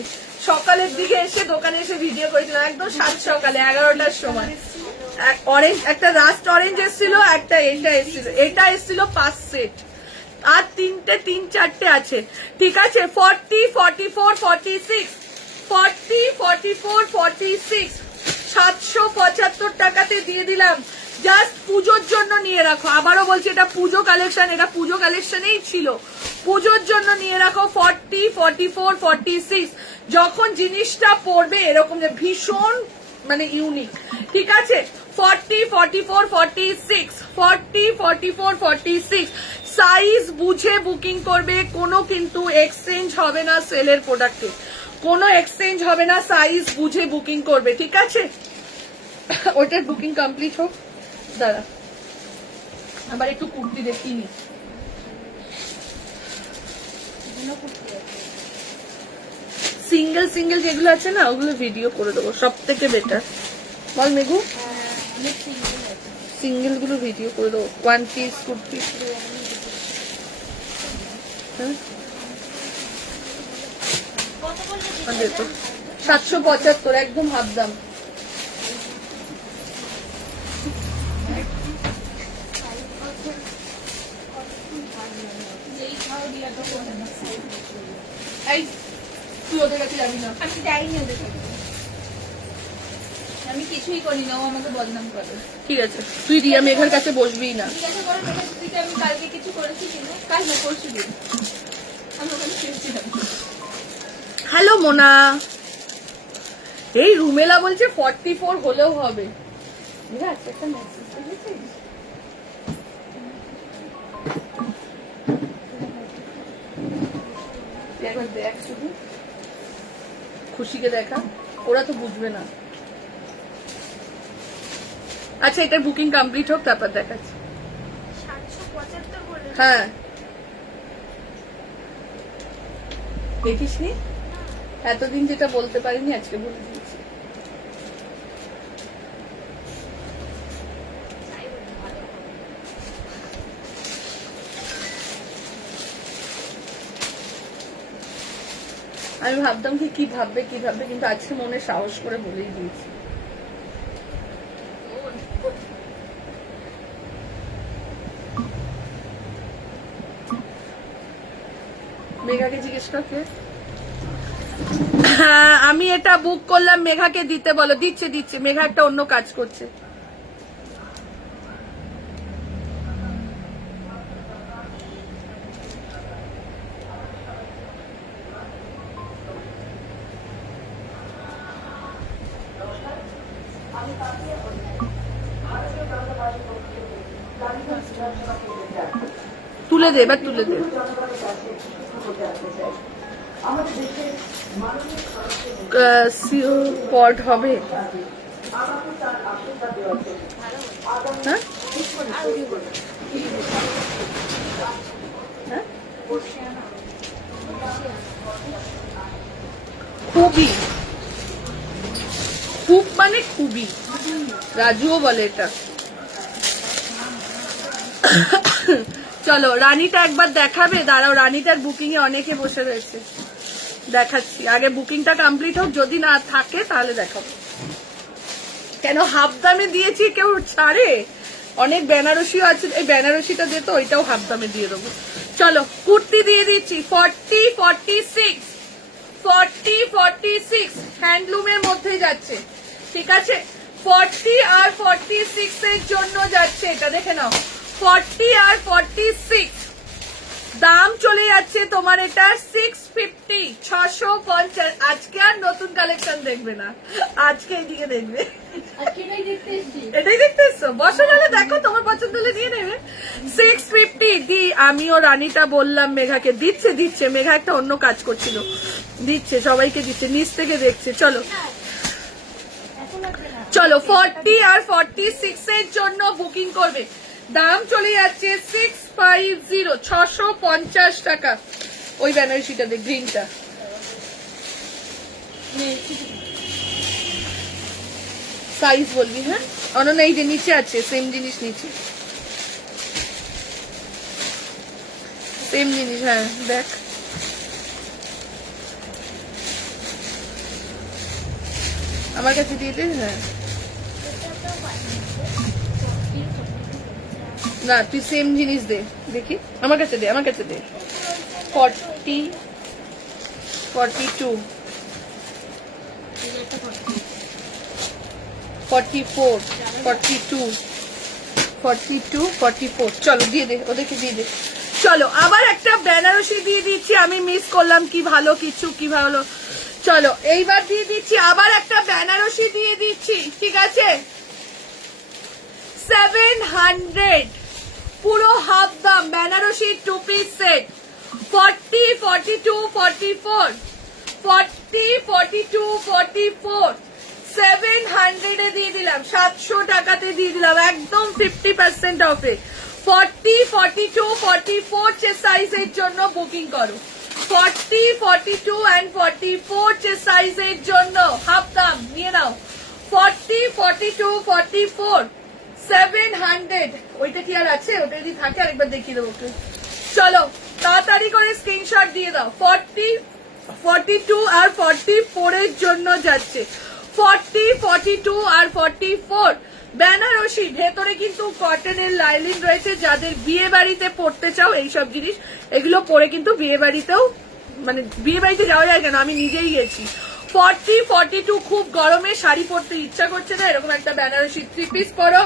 সকালের দিকে এসে দোকানে এসে ভিডিও করেছিলাম, একদম সাত সকালে 11টার সময়। অরেঞ্জ একটা রাস্ট অরেঞ্জ এসেছিল, একটা এটা এসেছিল 5 সেট, আর তিন চারটে আছে, ঠিক আছে? 40, 44, 46, 40, 44, 46 775 টাকাতে দিয়ে দিলাম। জাস্ট পুজোর জন্য নিয়ে রাখো, আবারও বলছি এটা পুজো কালেকশন, এটা পুজো কালেকশনেই ছিল, পুজোর জন্য নিয়ে রাখো। 40, 44, 46 যখন জিনিসটা পড়বে এরকম যে ভীষণ মানে ইউনিক, ঠিক আছে? 40, 44, 46, 40, 44, 46 সাইজ বুঝে বুকিং করবে, কোনো কিন্তু এক্সচেঞ্জ হবে না সেলের প্রোডাক্টে, কোনো এক্সচেঞ্জ হবে না, সাইজ বুঝে বুকিং করবে, ঠিক আছে? ওটার বুকিং কমপ্লিট হোক, দাঁড়া আবার একটু কুর্তি দেখিনি। সিঙ্গেল যেগুলো আছে না ওগুলো ভিডিও করে দেবো, সব থেকে বেটার। বল মেঘু, সিঙ্গেল গুলো ভিডিও করে দেবো, 1 পিস কুর্তি। 775 একদম হাফ দাম। এই তুই ওদের কাছে যাবি না। আমি যাইনি ওদের কাছে, আমি কিছুই করি না, ও আমাকে বদনাম করে। ঠিক আছে, তুই রিয়া মেঘার কাছে বসবি না। জিজ্ঞাসা করে দেখে আমি কালকে কিছু করেছি কিনা, কাল না পরশু দিন আমি ওখানে শুয়েছিলাম। হ্যালো মোনা, এই রুমেলা বলছে 44 হলেও হবে। একটা মেসেজ দেখেছিস? একবার দেখ শুধু, খুশিকে দেখা, ওরা তো বুঝবে না। আচ্ছা এটা বুকিং কমপ্লিট হোক তারপর দেখাচ্ছি। 775 বলে। হ্যাঁ দেখিস নি, এতদিন যেটা বলতে পারিনি আজকে বলে দিয়েছি। আমি ভাবতাম কি ভাববে কিন্তু আজকে মনে সাহস করে বলেই দিয়েছি। মেঘাকে জিজ্ঞেস করতে, হ্যাঁ আমি এটা বুক করলাম, মেঘাকে দিতে বলো। দিচ্ছে মেঘা একটা অন্য কাজ করছে। তুলে দে, এবার তুলে দে। পড হবে, হ্যাঁ খুবই, খুব মানে খুবই, রাজুও বলে এটা। চলো রানীটা একবার দেখাবে, দাঁড়াও, রানীটার বুকিং এ অনেকে বসে রয়েছে, দেখাচ্ছি। আগে বুকিংটা কমপ্লিট হোক, যদি না থাকে তাহলে দেখাবো। কেন হাফ দামে দিয়েছি, কেউ ছাড়ে? অনেক বেনারসিও আছে, এই বেনারসিটা যেত ওইটাও হাফ দামে দিয়ে দেবো। চলো কুর্তি দিয়ে দিচ্ছি 40, 46, 40, 46 হ্যান্ডলুমের মধ্যে যাচ্ছে, ঠিক আছে? 40 আর 46 এর জন্য যাচ্ছে, এটা দেখে নাও। 40 আর 46 দাম চলে যাচ্ছে তোমার এটা 650, 650। আজকে আর নতুন কালেকশন দেখবে না, আজকে এইদিকে দেখবে। এটাই দেখতে এসছো, বসো নাহলে দেখো, তোমার পছন্দ হলে নিয়ে নেবে। আমিও রানীটা বললাম মেঘাকে, দিচ্ছে দিচ্ছে, মেঘা একটা অন্য কাজ করছিল, দিচ্ছে সবাইকে দিচ্ছে, নিচ থেকে দেখছে। চলো চলো 40 আর 46 এর জন্য বুকিং করবে, দাম চলে যাচ্ছে 650, 650 টাকা। ওই বেনারসিটা দেখ, গ্রিনটা, সাইজ বলবি? হ্যাঁ অনন্যা, এই যে নিচে আছে সেম জিনিস, নিচে সেম জিনিস। হ্যাঁ দেখ, আমার কাছে দিয়ে দে। হ্যাঁ না, তুই সেম জিনিস দে, দেখি আমার কাছে দে, আমার কাছে দে। 40, 42, 44, 42, 42, 44, চলো দিয়ে দে, ওদেরকে দিয়ে দে। চলো আবার একটা বেনারসি দিয়ে দিচ্ছি, আমি মিস করলাম, কি ভালো কিছু, কি ভালো। চলো এইবার দিয়ে দিচ্ছি, আবার একটা বেনারসি দিয়ে দিচ্ছি, ঠিক আছে? 700, পুরো হাফ দাম বেনারসি 2 পিস সেট। 40, 42, 44, 40, 42, 44, 700 এ দিয়ে দিলাম, 700 টাকাতে দিয়ে দিলাম, একদম 50% অফে। 40, 42, 44 চেস্ট সাইজের জন্য বুকিং করো। 40, 42 and 44 চেস্ট সাইজের জন্য হাফ দাম নিয়ে নাও। 40, 42, 44, 700। ওইটা কি আর আছে? ওটা যদি থাকে আরেকবার দেখিয়ে দেবো। চলো তাড়াতাড়ি করে স্ক্রিনশট দিয়ে দাও। 40, 42 আর 44 এর জন্য যাচ্ছে। 40, 42 আর 44 বেনারসি, ভেতরে কিন্তু কটনের লাইলিন রয়েছে। যাদের বিয়ে বাড়িতে পড়তে চাও এইসব জিনিস, এগুলো পরে কিন্তু বিয়ে বাড়িতেও, মানে বিয়ে বাড়িতে যাওয়া যায় কেন, আমি নিজেই গেছি। 40, 42 খুব গরমে শাড়ি পরতে ইচ্ছা করছে না, এরকম একটা বেনারসি 3 পিস পরো,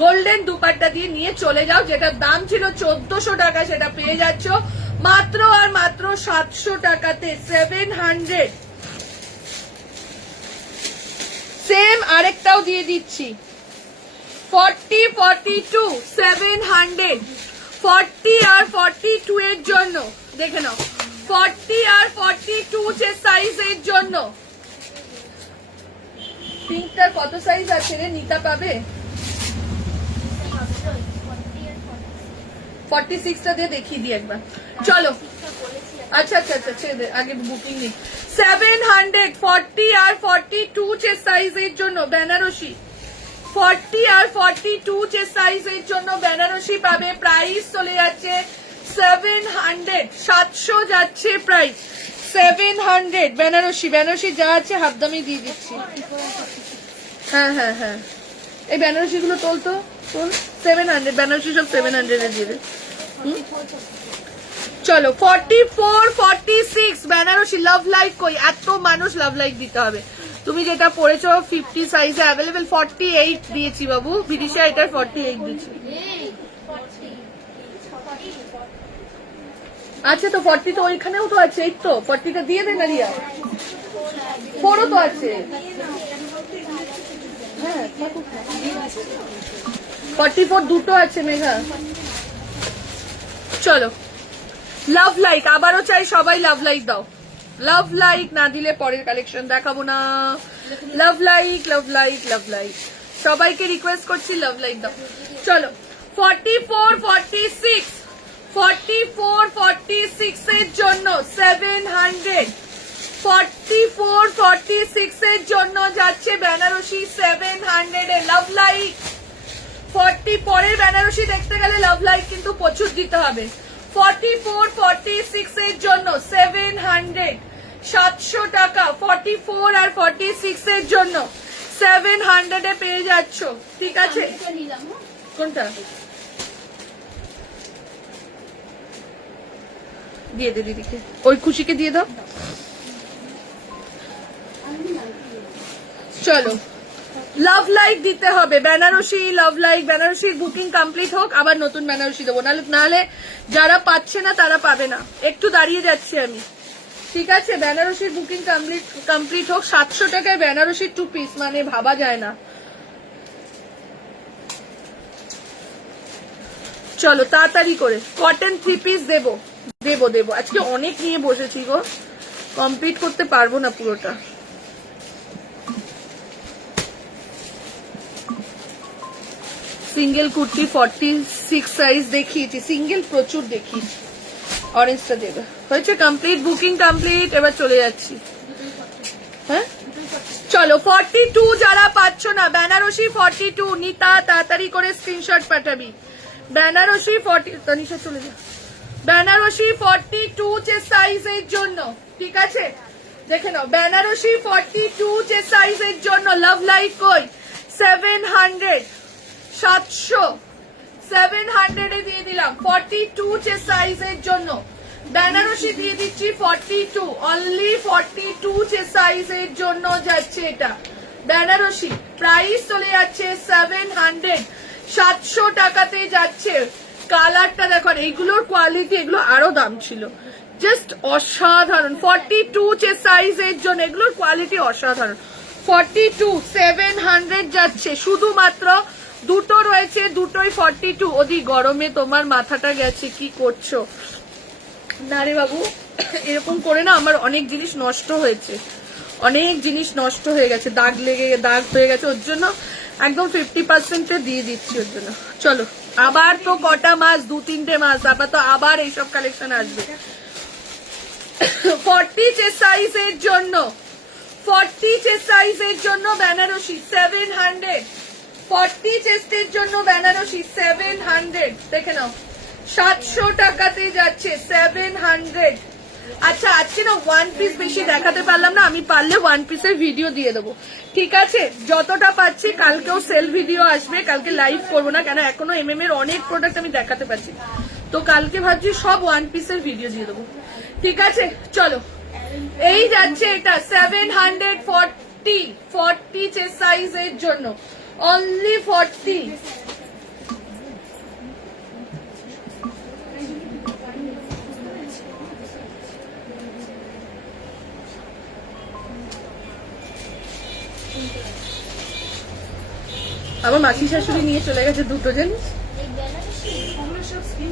গোল্ডেন দুপাট্টা দিয়ে নিয়ে চলে যাও। যেটা দাম ছিল 1400 টাকা, সেটা পেয়ে যাচ্ছ মাত্র আর মাত্র 700 টাকাতে। 700। সেম আরেকটাও দিয়ে দিচ্ছি, 40, 42, 700। 40 আর 42 এর জন্য দেখে নাও, 40 আর 42 যে সাইজের জন্য। পিঙ্কটার কত সাইজ আছে রে? নিতা পাবে? 46টা দিয়ে দেখিয়ে দিই একবার। চলো আচ্ছা আচ্ছা আচ্ছা, ছেড়ে দে, আগে বুকিং নেই। 700, 40 আর 42 যে সাইজের জন্য বেনারসি। 40 আর 42 যে সাইজের জন্য বেনারসি পাবে। প্রাইস চলে যাচ্ছে 700, 700 যাচ্ছে প্রাইস। 700 বেনারসি, বেনারসি যা আছে হাফ দামে দিয়ে দিচ্ছি। হ্যাঁ হ্যাঁ হ্যাঁ, এই বেনারসি গুলো তোল, 700 বেনারসি সব 700 এ দিয়ে দে। চলো 44, 46 বেনারসি। লাভ লাইক কই? এত মানুষ লাভ লাইক দিতে হবে। তুমি যেটা পড়েছো 50 সাইজে অ্যাভেলেবেল, 48 দিয়েছি বাবু, বিদিশা এটার 48 দিচ্ছি। আচ্ছা তো 40 তো ওইখানেও তো আছে, এই তো 40টা দিয়ে দে না রিয়া, 4ও তো আছে। হ্যাঁ 44 দুটো আছে মেঘা। চলো লাভ লাইক, আবারও চাই সবাই লাভ লাইক দাও। লাভ লাইক না দিলে পরের কালেকশন দেখাবো না। Love like, love like, love like, সবাইকে রিকোয়েস্ট করছি লাভ লাইক দাও। চলো 44, 46, 44, 46 এর জন্য 700। 44, 46 এর জন্য যাচ্ছে বেনারসি 700 এ। লাভ লাইক 40, পরের বেনারসি দেখতে গেলে লাভ লাইক কিন্তু প্রচুর দিতে হবে। 44, 46 এর জন্য 700, 700 টাকা। 44 আর 46 এর জন্য 700 এ পেয়ে যাচ্ছ, ঠিক আছে? কোনটা দিয়ে দে দিদিকে, ওই খুশিকে দিয়ে দাও। চলো লাভ লাইক দিতে হবে, বেনারসি লাভ লাইক। বেনারসির বুকিং কমপ্লিট হোক, আবার নতুন বেনারসি দেবো, নাহলে যারা পাচ্ছে না তারা পাবে না। একটু দাঁড়িয়ে যাচ্ছি আমি, ঠিক আছে? বেনারসির বুকিং কমপ্লিট হোক। 700 টাকায় বেনারসির 2 পিস, মানে ভাবা যায় না। চলো তাড়াতাড়ি করে কটন 3 পিস দেবো দেবো দেবো আজকে অনেক নিয়ে বসেছি গো, কমপ্লিট করতে পারবো না পুরোটা। সিঙ্গেল কুর্তি 46 সাইজ দেখিয়েছি, সিঙ্গেল প্রচুর দেখিয়েছি। অরেঞ্জটা দেবে হয়েছে, কমপ্লিট বুকিং কমপ্লিট। এবার চলে যাচ্ছি। হ্যাঁ চলো 42 যারা পাচ্ছ না, বেনারসি 42 নিতা তাড়াতাড়ি করে স্ক্রিনশট পাঠাবি। বেনারসি 40 তনিশা চলে যা, বেনারসি 42 যে সাইজের জন্য, ঠিক আছে দেখে নাও, বেনারসি 42 যে সাইজের জন্য। লাভ লাইট কই 700 700 এ দিয়ে দিলাম 42 যে সাইজের জন্য। বেনারসি দিয়ে দিচ্ছি 42, অনলি 42 যে সাইজের জন্য যাচ্ছে এটা বেনারসি। প্রাইস চলে যাচ্ছে 700, 700 টাকাতে যাচ্ছে। কালারটা দেখো, এইগুলোর কোয়ালিটি, এগুলো আরো দাম ছিল, জাস্ট অসাধারণ। 42 যে সাইজের জন্য, এগুলোর কোয়ালিটি অসাধারণ। 42 700 যাচ্ছে, শুধুমাত্র দুটো রয়েছে, দুটোই 42। ওদি গরমে তোমার মাথাটা গেছে, কি করছো না রে বাবু? এরকম করে না আমার অনেক জিনিস নষ্ট হয়েছে, অনেক জিনিস নষ্ট হয়ে গেছে, দাগ লেগে দাগ হয়ে গেছে, ওর জন্য একদম 50% দিয়ে দিচ্ছি ওর জন্য। চলো আবার তো কটা মাস, 2-3টে মাস, আবার তো আবার এইসব কালেকশন আসবে। 40 যে সাইজের জন্য, 40 যে সাইজের জন্য বেনারসি 700, 40 চেস্টের জন্য বেনারসি 700 দেখে নাও, 700 টাকাতে যাচ্ছে 700। আচ্ছা আজকে না ওয়ান পিস বেশি দেখাতে পারলাম না, আমি পারলে ওয়ান পিসের ভিডিও দিয়ে দেবো, ঠিক আছে? যতটা পাচ্ছি কালকেও সেল ভিডিও আসবে, কালকে লাইভ করবো না, কেন এখনো এমএম এর অনেক প্রোডাক্ট আমি দেখাতে পারছি, তো কালকে ভাবছি সব ওয়ান পিসের ভিডিও দিয়ে দেবো, ঠিক আছে? চলো এই যাচ্ছে এটা 740, 40 যে সাইজের জন্য, অনলি 40। আমার মাসি শাশুড়ি নিয়ে চলে গেছে দুটো জিনিস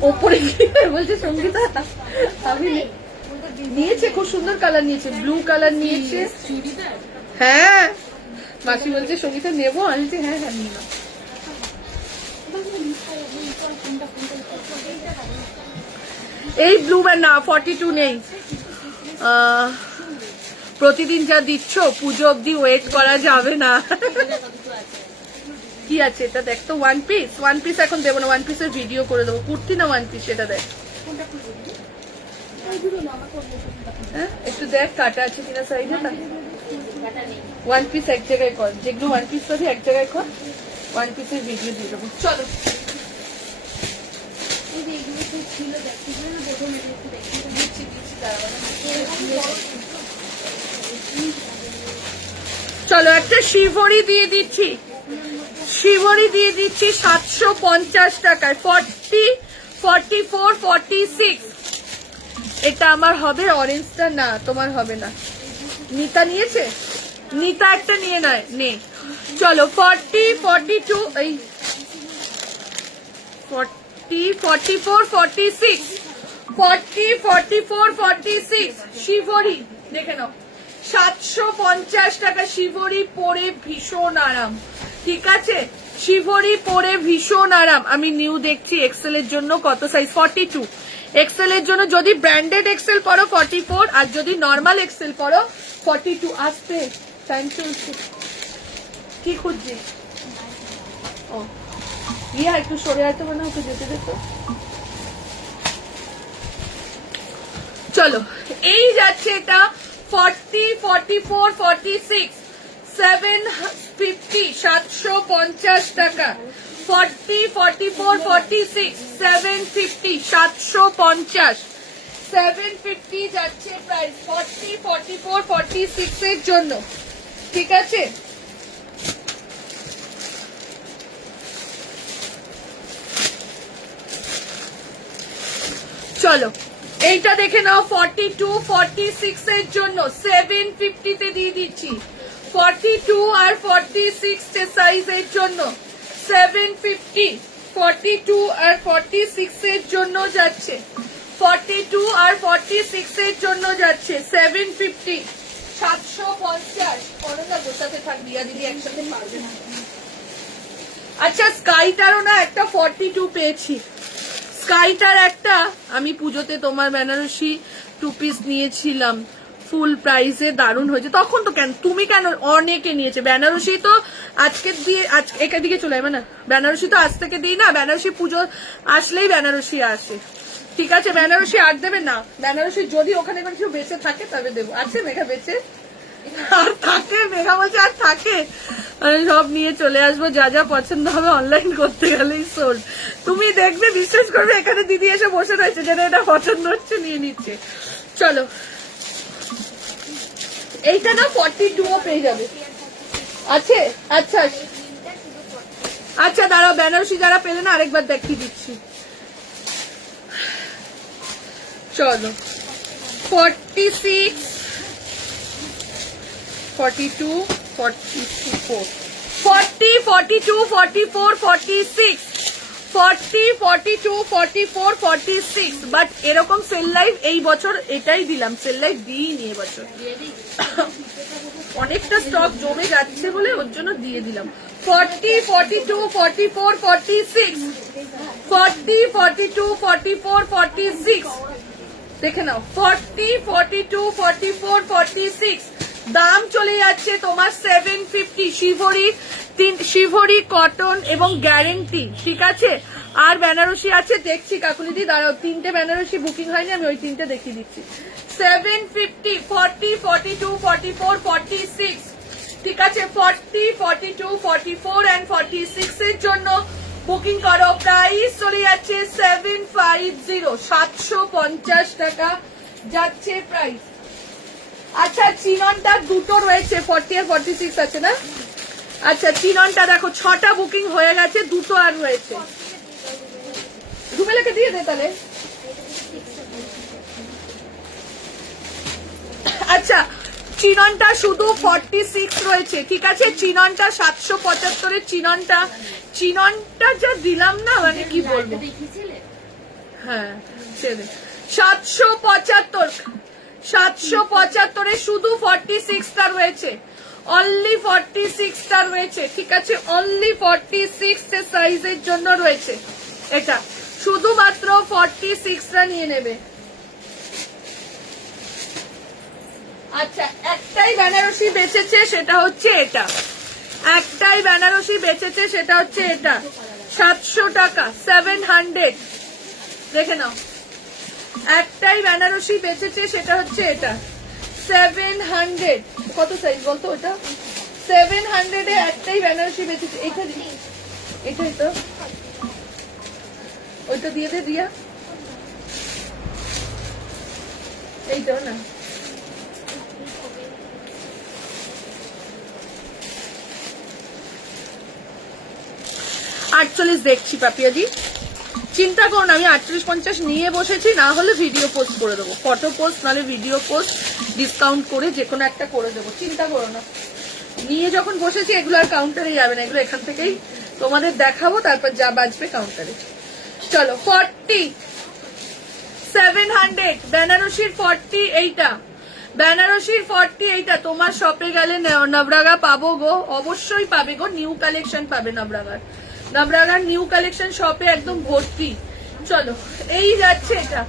ওপরে গিয়ে, বলছে সঙ্গীতা আমি নিয়েছে, খুব সুন্দর কালার নিয়েছে, ব্লু কালার নিয়েছে। হ্যাঁ মাসি বলছে সঙ্গীতা নেবো, আমি বলছি হ্যাঁ হ্যাঁ নিয়ে নাও। এই ব্লু না 42 নেই, প্রতিদিন যা দিচ্ছ পুজো অব্দি ওয়েট করা যাবে না। কি আছে এটা দেখ তো, ওয়ান পিস, ওয়ান পিস এখন দেবো না, ওয়ান পিসের ভিডিও করে দেবো। কুর্তি না ওয়ান পিস সেটা দেখ, হ্যাঁ একটু দেখ কাটা আছে কিনা সাইডে, না ওয়ান পিস এক জায়গায় কর, যেগুলো ওয়ান পিস পাবি এক জায়গায় কর, ওয়ান পিসের ভিডিও দিয়ে দেবো। চলো চলো একটা শিবরি দিয়ে দিচ্ছি, শিবরি দিয়ে দিচ্ছি 750 টাকায়, 40, 44, 46। এটা আমার হবে, অরেঞ্জটা না তোমার হবে না। নিতা নিয়েছে, নিতা একটা নিয়ে নয় নে। চলো 40, 42, এই 40, 44, 46, 40, 44, 46 শিবরি দেখে নাও, 750 টাকা শিবরি, পরে ভীষণ আরাম, ঠিক আছে? শিবরি পরে ভীষণ আরাম। আমি নিউ দেখছি এক্সেল এর জন্য কত সাইজ, 42 এক্সেল এর জন্য, যদি ব্র্যান্ডেড এক্সেল পরো 44, আর যদি নর্মাল এক্সেল পরো 42। আসতে টাইম চলছে, কি খুঁজছিস? ও ইয়া একটু সরে আসতে না, ওকে যেতে দেখো। চলো এই যাচ্ছে এটা 40, 44, 46, 750, 750 টাকা। 40, 44, 46, 750, 750, 750 যাচ্ছে প্রাইস 40, 44, 46 এর জন্য, ঠিক আছে? চলো এইটা দেখে নাও, 42, 46 এর জন্য 750 তে দিয়ে দিচ্ছি। 42 আর 46 সাইজের জন্য 750, 42 আর 46 এর জন্য যাচ্ছে, 42 আর 46 এর জন্য যাচ্ছে 750, 750। অনন্যা গোসাতে থাক, দিয়া দিদি একসাথে পারবে না। আচ্ছা স্কাইটারও না একটা 42 পেয়েছি, স্কাইটার একটা আমি পুজোতে তোমার বেনারসি 2 পিস নিয়েছিলাম ফুল প্রাইসে, দারুণ হয়েছে। তখন তো কেন তুমি কেন, অনেকে নিয়েছে বেনারসি তো আজকে দিয়ে, আজকে এখান দিকে চলে যাবে না, বেনারসি তো আজ থেকে দিই না, বেনারসি পুজো আসলেই বেনারসি আসে, ঠিক আছে? বেনারসি আর দেবে না, বেনারসি যদি ওখানে কোনো কিছু বেঁচে থাকে তবে দেবো। আছে মেঘা বেঁচে আর থাকে, মেঘা বলছে আর থাকে, আমি সব নিয়ে চলে আসবো, যা যা পছন্দ হবে অনলাইন করতে গেলেই সোল্ড। তুমি দেখবে, বিশ্বাস করবে, এখানে দিদি এসে বসে রয়েছে, যেটা এটা পছন্দ হচ্ছে নিয়ে নিচ্ছে। চলো এইটা না 42 পেয়ে যাবে, আছে? আচ্ছা আচ্ছা দাঁড়াও, বেনারসি যারা পেলে না আরেকবার দেখিয়ে দিচ্ছি। চলো 46, 42, 44, 40, 42, 44, 46, 40, 42, 44, 46। বাট এরকম সেল লাইভ এই বছর এটাই দিলাম, সেল লাইভ দিইনি এবছর, অনেকটা স্টক জমে যাচ্ছে বলে ওর জন্য দিয়ে দিলাম। 40, 42, 44, 46, 40, 42, 44, 46 দেখে নাও, 40, 42, 44, 46 দাম চলে যাচ্ছে তোমার 750। শিভরি কটন এবং গ্যারেন্টি, ঠিক আছে? আর বেনারসি আছে দেখছি কাকুলিদি, দাঁড়াও, 3টে বেনারসি বুকিং হয়নি, আমি ওই 3টে দেখিয়ে দিচ্ছি। 750, 40, 42, 44, 46, ঠিক আছে? 40, 42, 44 and 46 এর জন্য বুকিং করো। প্রাইস চলে যাচ্ছে 750, 750 টাকা যাচ্ছে প্রাইস। আচ্ছা চিননটা দুটো রয়েছে, 40 আর 46 আছে না? আচ্ছা চিননটা দেখো 6টা বুকিং হয়ে গেছে, দুটো আর রয়েছে। রুমেলাকে দিয়ে দে তাহলে। আচ্ছা চিননটা শুধু 46 রয়েছে, ঠিক আছে? চিননটা 775 এর চিননটা যা দিলাম না, মানে কি বলবো, হ্যাঁ 775 এ শুধু 46টা রয়েছে, অনলি 46টা রয়েছে, ঠিক আছে? অনলি 46 সাইজের জন্য রয়েছে এটা, শুধুমাত্র 46টা নিয়ে নেবে। আচ্ছা একটাই বেনারসি বেঁচেছে, সেটা হচ্ছে এটা, একটাই বেনারসি বেঁচেছে, সেটা হচ্ছে এটা, 700 টাকা, 700 দেখে নাও। একটাই বেনারসি বেঁচেছে, সেটা হচ্ছে এটা, 700। কত সাইজ বলতো ওটা? 700 এ একটাই বেনারসি বেঁচেছে। এটাই তো, ওইটা দিয়ে দে দিয়া, এইটা না, আটচল্লিশ দেখছি পাপিয়াদি, চিন্তা করো না, আমি 38-50 নিয়ে বসেছি, না হলে ভিডিও পোস্ট করে দেবো, ফটো পোস্ট নাহলে ভিডিও পোস্ট ডিসকাউন্ট করে যে কোনো একটা করে দেবো, চিন্তা করো না। নিয়ে যখন বসেছি এগুলো আর কাউন্টারে যাবে না, এগুলো এখান থেকেই তোমাদের দেখাবো, তারপর যা বাজবে কাউন্টারে। চলো 40, 700 বেনারসির 40, এইটা বেনারসির 40, এইটা তোমার শপে গেলে নবরাগা পাবো গো, অবশ্যই পাবে গো, নিউ কালেকশন পাবে নবরাগার নিউ কালেকশন শপে একদম ভর্তি। চলো এই যাচ্ছে এটা,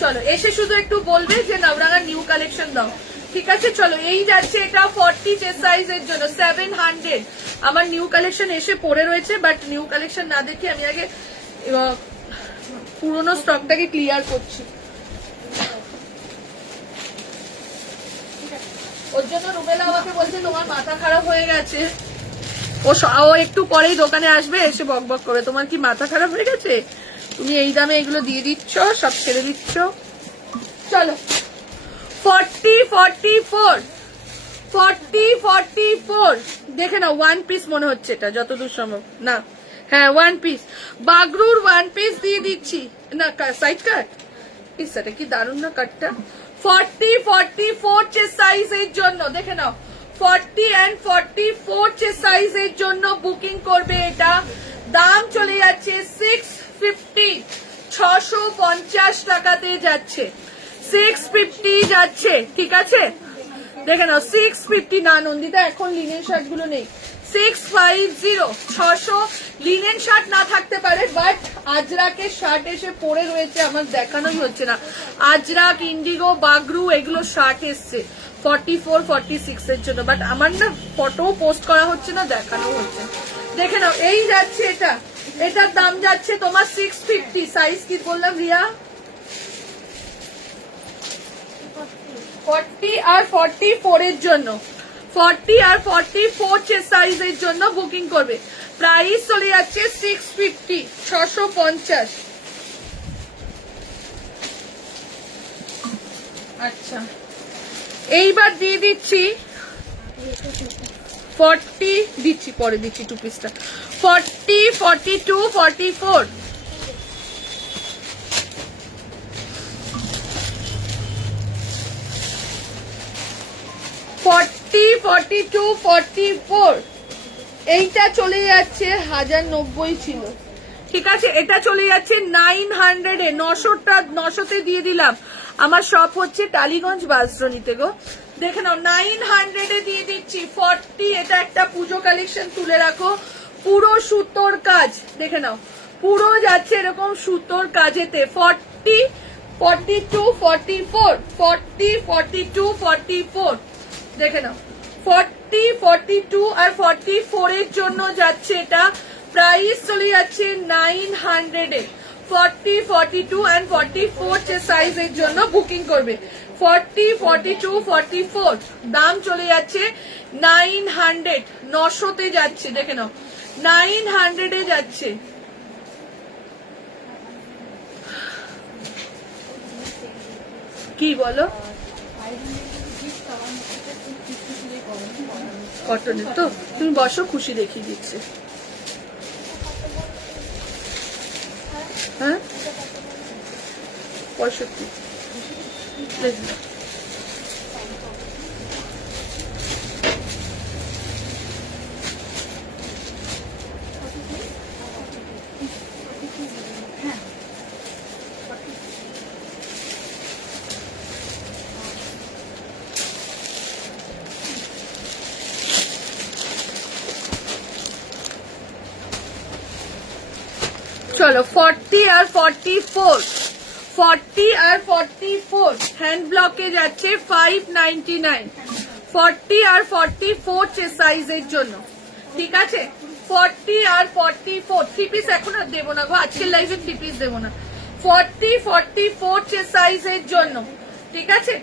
চলো এসে শুধু একটু বলবে যে নবরাগার নিউ কালেকশন দাও, ঠিক আছে? চলো এই যাচ্ছে এটা 40 চেস্ট সাইজের জন্য 700। আমার নিউ কালেকশন এসে পড়ে রয়েছে, বাট নিউ কালেকশন না দেখে আমি আগে পুরোনো স্টকটাকে ক্লিয়ার করছি, ওর জন্য রুবেলা আমাকে বলছে তোমার মাথা খারাপ হয়ে গেছে, ও একটু পরেই দোকানে আসবে, এসে বকবক করে, তোমার কি মাথা খারাপ হয়ে গেছে, তুমি এই দামে এগুলো দিয়ে দিচ্ছ, সব ছেড়ে দিচ্ছ। চলো 40, 44, 40, 44 দেখে নাও, 1 পিস মনে হচ্ছে এটা, যতদূর সম্ভব না, হ্যাঁ 1 পিস, বাগরুর 1 পিস দিয়ে দিচ্ছি না, সাইড কাট, এটা কি দারুণ না কাটটা। 40, 44 চেস্ট সাইজের জন্য দেখে নাও, 40 and 44 চেস্ট সাইজের জন্য বুকিং করবে, এটা দাম চলে যাচ্ছে 650 টাকাতে যাচ্ছে, 650 যাচ্ছে, ঠিক আছে? দেখে নাও 650 না নন্দিতা, এখন লিনেন শার্ট গুলো নেই। 650, 600 লিনেন শার্ট না থাকতে পারে, বাট আজরাকের শার্ট এসে পড়ে রয়েছে, আমার দেখানোই হচ্ছে না। আজরাক, ইন্ডিগো, বাগরু এগুলো শার্ট এসছে 44, 46 এর জন্য, বাট আমার না ফটো পোস্ট করা হচ্ছে না, দেখানো হচ্ছে। দেখে নাও এই যাচ্ছে, এটার দাম যাচ্ছে তোমার 650। সাইজ কি বললাম রিয়া? 40 আর 44 এর জন্য, 40 আর 44 সাইজের জন্য বুকিং করবে। প্রাইস চলে যাচ্ছে 650, 650। আচ্ছা, এইবার দিয়ে দিচ্ছি 40, দিচ্ছি পরে দিচ্ছি 2 পিসটা। 40, 42, 44, 40, 42, 44 এইটা চলে যাচ্ছে 1090 ছিল, ঠিক আছে? এটা চলে যাচ্ছে 900 এ, 900তে দিয়ে দিলাম। আমার শপ হচ্ছে টালিগঞ্জ বাসরণীতে গো। দেখে নাও 900 এ দিয়ে দিচ্ছি 40। এটা একটা পুজো কালেকশন, তুলে রাখো, পুরো সুতোর কাজ। দেখে নাও পুরো যাচ্ছে এরকম সুতোর কাজেতে। 40, 42, 44, 40, 42, 44। দেখে নাও 40, 42 আর 44 এর জন্য যাচ্ছে এটা। প্রাইস চলে যাচ্ছে 900 এ। 40, 42 and 44 সাইজের জন্য বুকিং করবে। 40, 42, 44 দাম চলে যাচ্ছে 900, 900তে যাচ্ছে। দেখে নাও 900 এ যাচ্ছে। কি বলো? কটনের তো, তুমি বসো, খুশি দেখিয়ে দিচ্ছে। হ্যাঁ 65। চলো 40 আর 44, 40 আর 44 হ্যান্ড ব্লকে যাচ্ছে 599। 40 আর 44 সাইজের জন্য, ঠিক আছে? 40 আর 44 থ্রি পিস এখন আর দেবো না গো, আজকের লাইভে থ্রি পিস দেবো না। 40, 44 সাইজের জন্য, ঠিক আছে?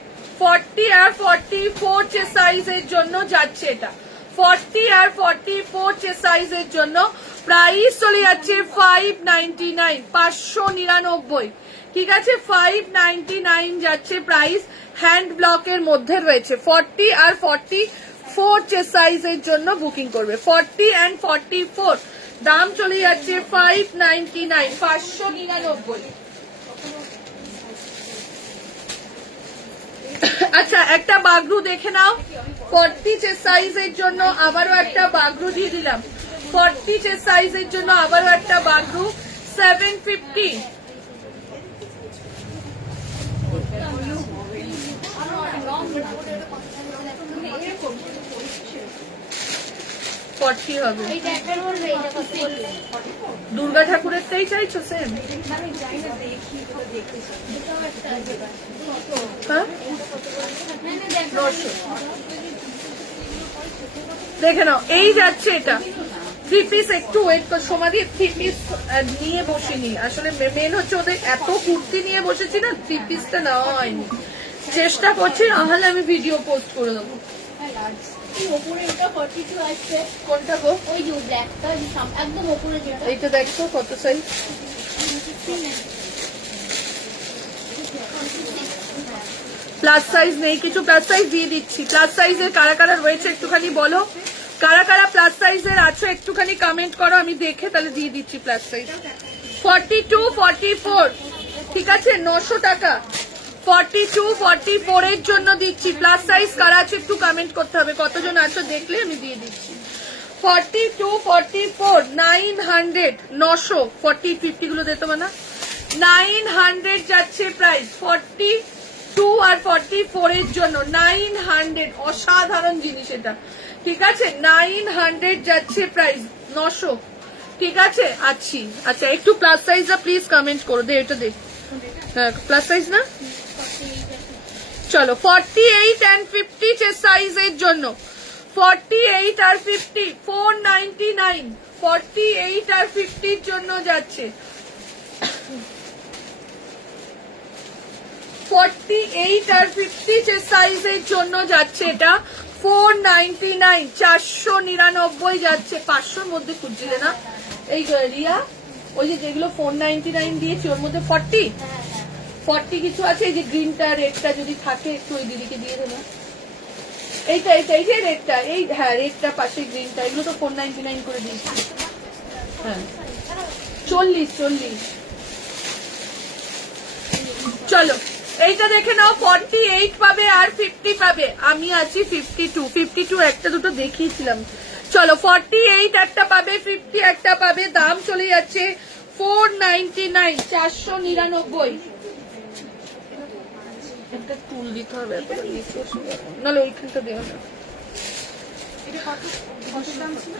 40 আর 44 সাইজের জন্য যাচ্ছে এটা। 40 আর 44 সাইজের জন্য প্রাইস চলে যাচ্ছে 599, 599, ঠিক আছে? 599 যাচ্ছে প্রাইস, হ্যান্ড ব্লকের মধ্যে রয়েছে। 40 আর 44 সাইজের জন্য বুকিং করবে। 40 and 44 দাম চলে যাচ্ছে 599, 599। আচ্ছা, একটা বাগরু দেখে নাও 40 সাইজের জন্য, আবারও একটা বাগরু দিয়ে দিলাম। 40 সাইজের জন্য আবারও একটা বাগরু 750। হবে দুর্গা ঠাকুরেরটাই চাইছো সেম? হ্যাঁ দেখে নাও এই যাচ্ছে এটা থ্রি পিস। একটু ওয়েট কর সমাধি, থ্রি পিস নিয়ে বসিনি আসলে, মেন হচ্ছে ওদের এত কুর্তি নিয়ে বসেছি না, থ্রি পিসটা নেওয়া হয়নি। চেষ্টা করছি, নাহলে আমি ভিডিও পোস্ট করে দেবো। কোনটা গো? এইটা দেখো কত সাইজ। প্লাস সাইজ নেই কিছু, প্লাস সাইজ দিয়ে দিচ্ছি। প্লাস সাইজের কারা কারা রয়েছে একটুখানি বলো, কারা কারা প্লাস সাইজের আছো একটুখানি কমেন্ট করো, আমি দেখে তাহলে দিয়ে দিচ্ছি প্লাস সাইজ। 42, 44 ঠিক আছে, 900 টাকা। 42, 44 এর জন্য দিচ্ছি। প্লাস সাইজ কারা আছে একটু কমেন্ট করতে হবে, কতজন আছো দেখলে আমি দিয়ে দিচ্ছি। 42, 44 900, 900 40, 50 গুলো দিতে হবে না, 900 যাচ্ছে প্রাইস 42 আর 44 এর জন্য 900 অসাধারণ জিনিস এটা ঠিক আছে 900 যাচ্ছে প্রাইস 900 ঠিক আছে আচ্ছা একটু প্লাস সাইজটা প্লিজ কমেন্ট করো দে এটা দে হ্যাঁ প্লাস সাইজ না চলো 48 and 50 চেস্ট সাইজের জন্য 48 আর 50 499 48 আর 50 এর জন্য যাচ্ছে 48 আর 50 চেস্ট সাইজের জন্য যাচ্ছে এটা 499 499 যাচ্ছে 500 এর মধ্যে খুঁজছিলে না এই রিয়া ওই যে যেগুলো 499 দিয়েছি ওর মধ্যে 40 কিছু আছে এই যে গ্রিনটা রেডটা যদি থাকে একটু ওই দিদিকে দিয়ে দেবো এইটা এই যে রেডটা এই হ্যাঁ রেডটা পাশে গ্রিনটা এগুলো তো 499 করে দিয়েছি হ্যাঁ 40 চলো এইটা দেখে নাও 48 পাবে আর 50 পাবে আমি আছি 52 একটা দুটো দেখিয়েছিলাম চলো 48 একটা পাবে 50 একটা পাবে দাম চলে যাচ্ছে 499 499 একটা টুল দিতে হবে নাহলে ওইখানটা দেওয়া না এটা কত কত দাম ছিল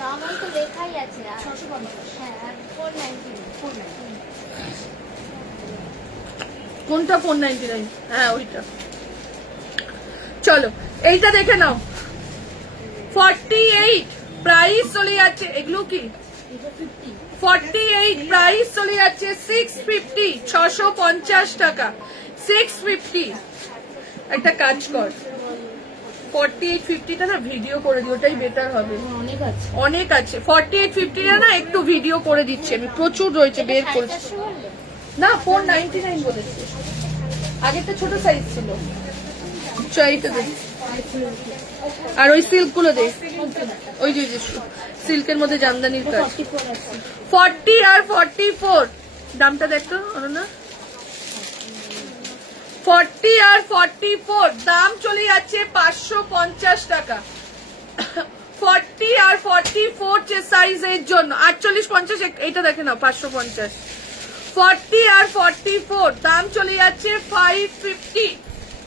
দাম তো লেখাই আছে 650 হ্যাঁ আর 499 কোনটা 499 হ্যাঁ ওইটা চলো এইটা দেখে নাও 48 প্রাইস চলে যাচ্ছে এগুলো কি 48 প্রাইস চলে যাচ্ছে 650 650 টাকা 650 একটা কাজ কর 48 50 টা না ভিডিও করে দিই ওটাই বেটার হবে অনেক আছে 48 50 টা না একটু ভিডিও করে দিচ্ছি আমি প্রচুর রয়েছে বের করছি না 499 বলেছি আগেরটা ছোট সাইজ ছিল চাইটা দেখ আর ওই সিল্ক গুলো দেখ ওই যে সিল্কের মধ্যে জামদানির কাজ 40 আর 44 দামটা দেখতো না 40 আর 44 দাম চলে যাচ্ছে 550 টাকা 40 আর 44 যে সাইজের জন্য 48 50 এইটা দেখে নাও 550 40 আর 44 দাম চলে যাচ্ছে 550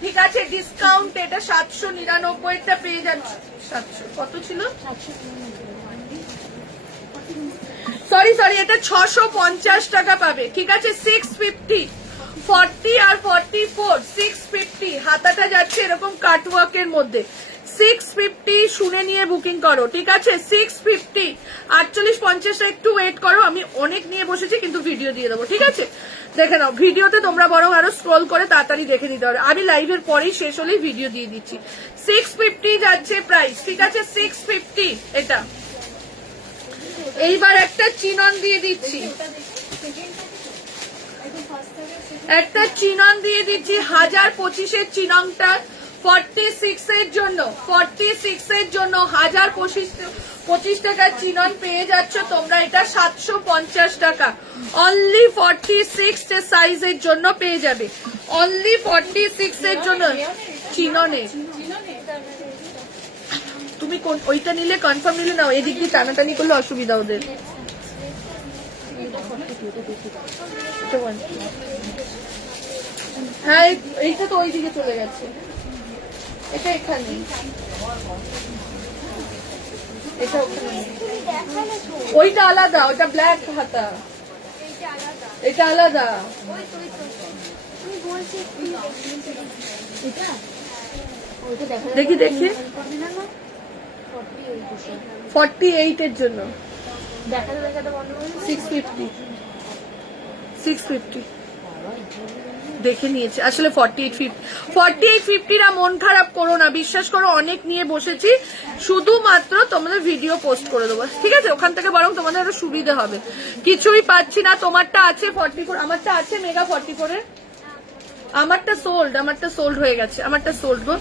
ঠিক আছে ডিসকাউন্ট এটা 799 টা পেয়ে যাচ্ছে 700 কত ছিল সরি এটা 650 টাকা পাবে ঠিক আছে 650 40 আর 44 650 হাতাটা যাচ্ছে এরকম কাটওয়ার্কের মধ্যে 650 শুনে নিয়ে বুকিং করো ঠিক আছে 650 48 50 একটু ওয়েট করো আমি অনেক নিয়ে বসেছি কিন্তু ভিডিও দিয়ে দেবো ঠিক আছে দেখে নাও ভিডিওতে তোমরা বরং আরো স্ক্রল করে তাড়াতাড়ি দেখে নিতে হবে আমি লাইভের পরেই শেষ হলেই ভিডিও দিয়ে দিচ্ছি 650 যাচ্ছে প্রাইস ঠিক আছে 650 এটা এইবার একটা চিনন দিয়ে দিচ্ছি একটা চিনন দিয়ে দিচ্ছি 1025 চিনংটা 46 এর জন্য 46 এর জন্য 1025 টাকার চিনন পেয়ে যাচ্ছ তোমরা এটা 750 টাকা অনলি 46 সাইজের জন্য পেয়ে যাবে অনলি 46 এর জন্য চিননে তুমি কোন ওইটা নিলে কনফার্ম নিলে নাও এদিক দিয়ে টানাটানি করলে অসুবিধা ওদের হ্যাঁ এইটা তো ওইদিকে চলে গেছে এটা এখানে এটা ওখানে ওইটা আলাদা ওটা ব্ল্যাক হাতা এটা আলাদা দেখি 48 এর জন্য 650 দেখে নিয়েছে আসলে 48-50 রা মন খারাপ করো না বিশ্বাস করো অনেক নিয়ে বসেছি শুধুমাত্র তোমাদের ভিডিও পোস্ট করে দেবো ঠিক আছে ওখান থেকে বরং তোমাদের আরো সুবিধা হবে কিছুই পাচ্ছি না তোমারটা আছে 44 আমারটা আছে মেগা 44 এর আমারটা সোল্ড হয়ে গেছে আমারটা সোল্ড গো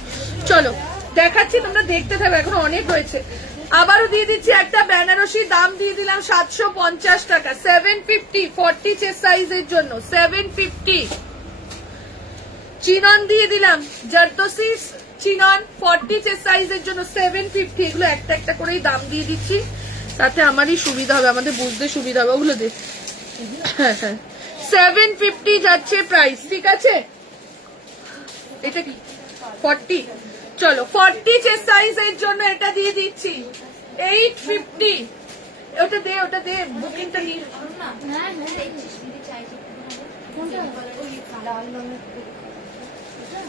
চলো দেখাচ্ছি তোমরা দেখতে থাকবে এখন অনেক রয়েছে আবারও দিয়ে দিচ্ছি একটা বেনারসি দাম দিয়ে দিলাম 750 টাকা 750 40 চেস্ট সাইজের জন্য 750 চিনন দিয়ে দিলাম জারদোসি চিনন 40 চেস্ট সাইজের জন্য 750 এগুলো একটা একটা করেই দাম দিয়ে দিচ্ছি তাতে আমারই সুবিধা হবে আমাদের বুঝতে সুবিধা হবে ওগুলো দেখ হ্যাঁ হ্যাঁ 750 যাচ্ছে প্রাইস, ঠিক আছে। এটা কি 40, চলো 40 চেস্ট সাইজের জন্য এটা দিয়ে দিচ্ছি 850। ওটা দে বুকিংটা নিয়ে। হ্যাঁ দেখছিস দিদি চাইছি কোনটা ওই লাল রঙের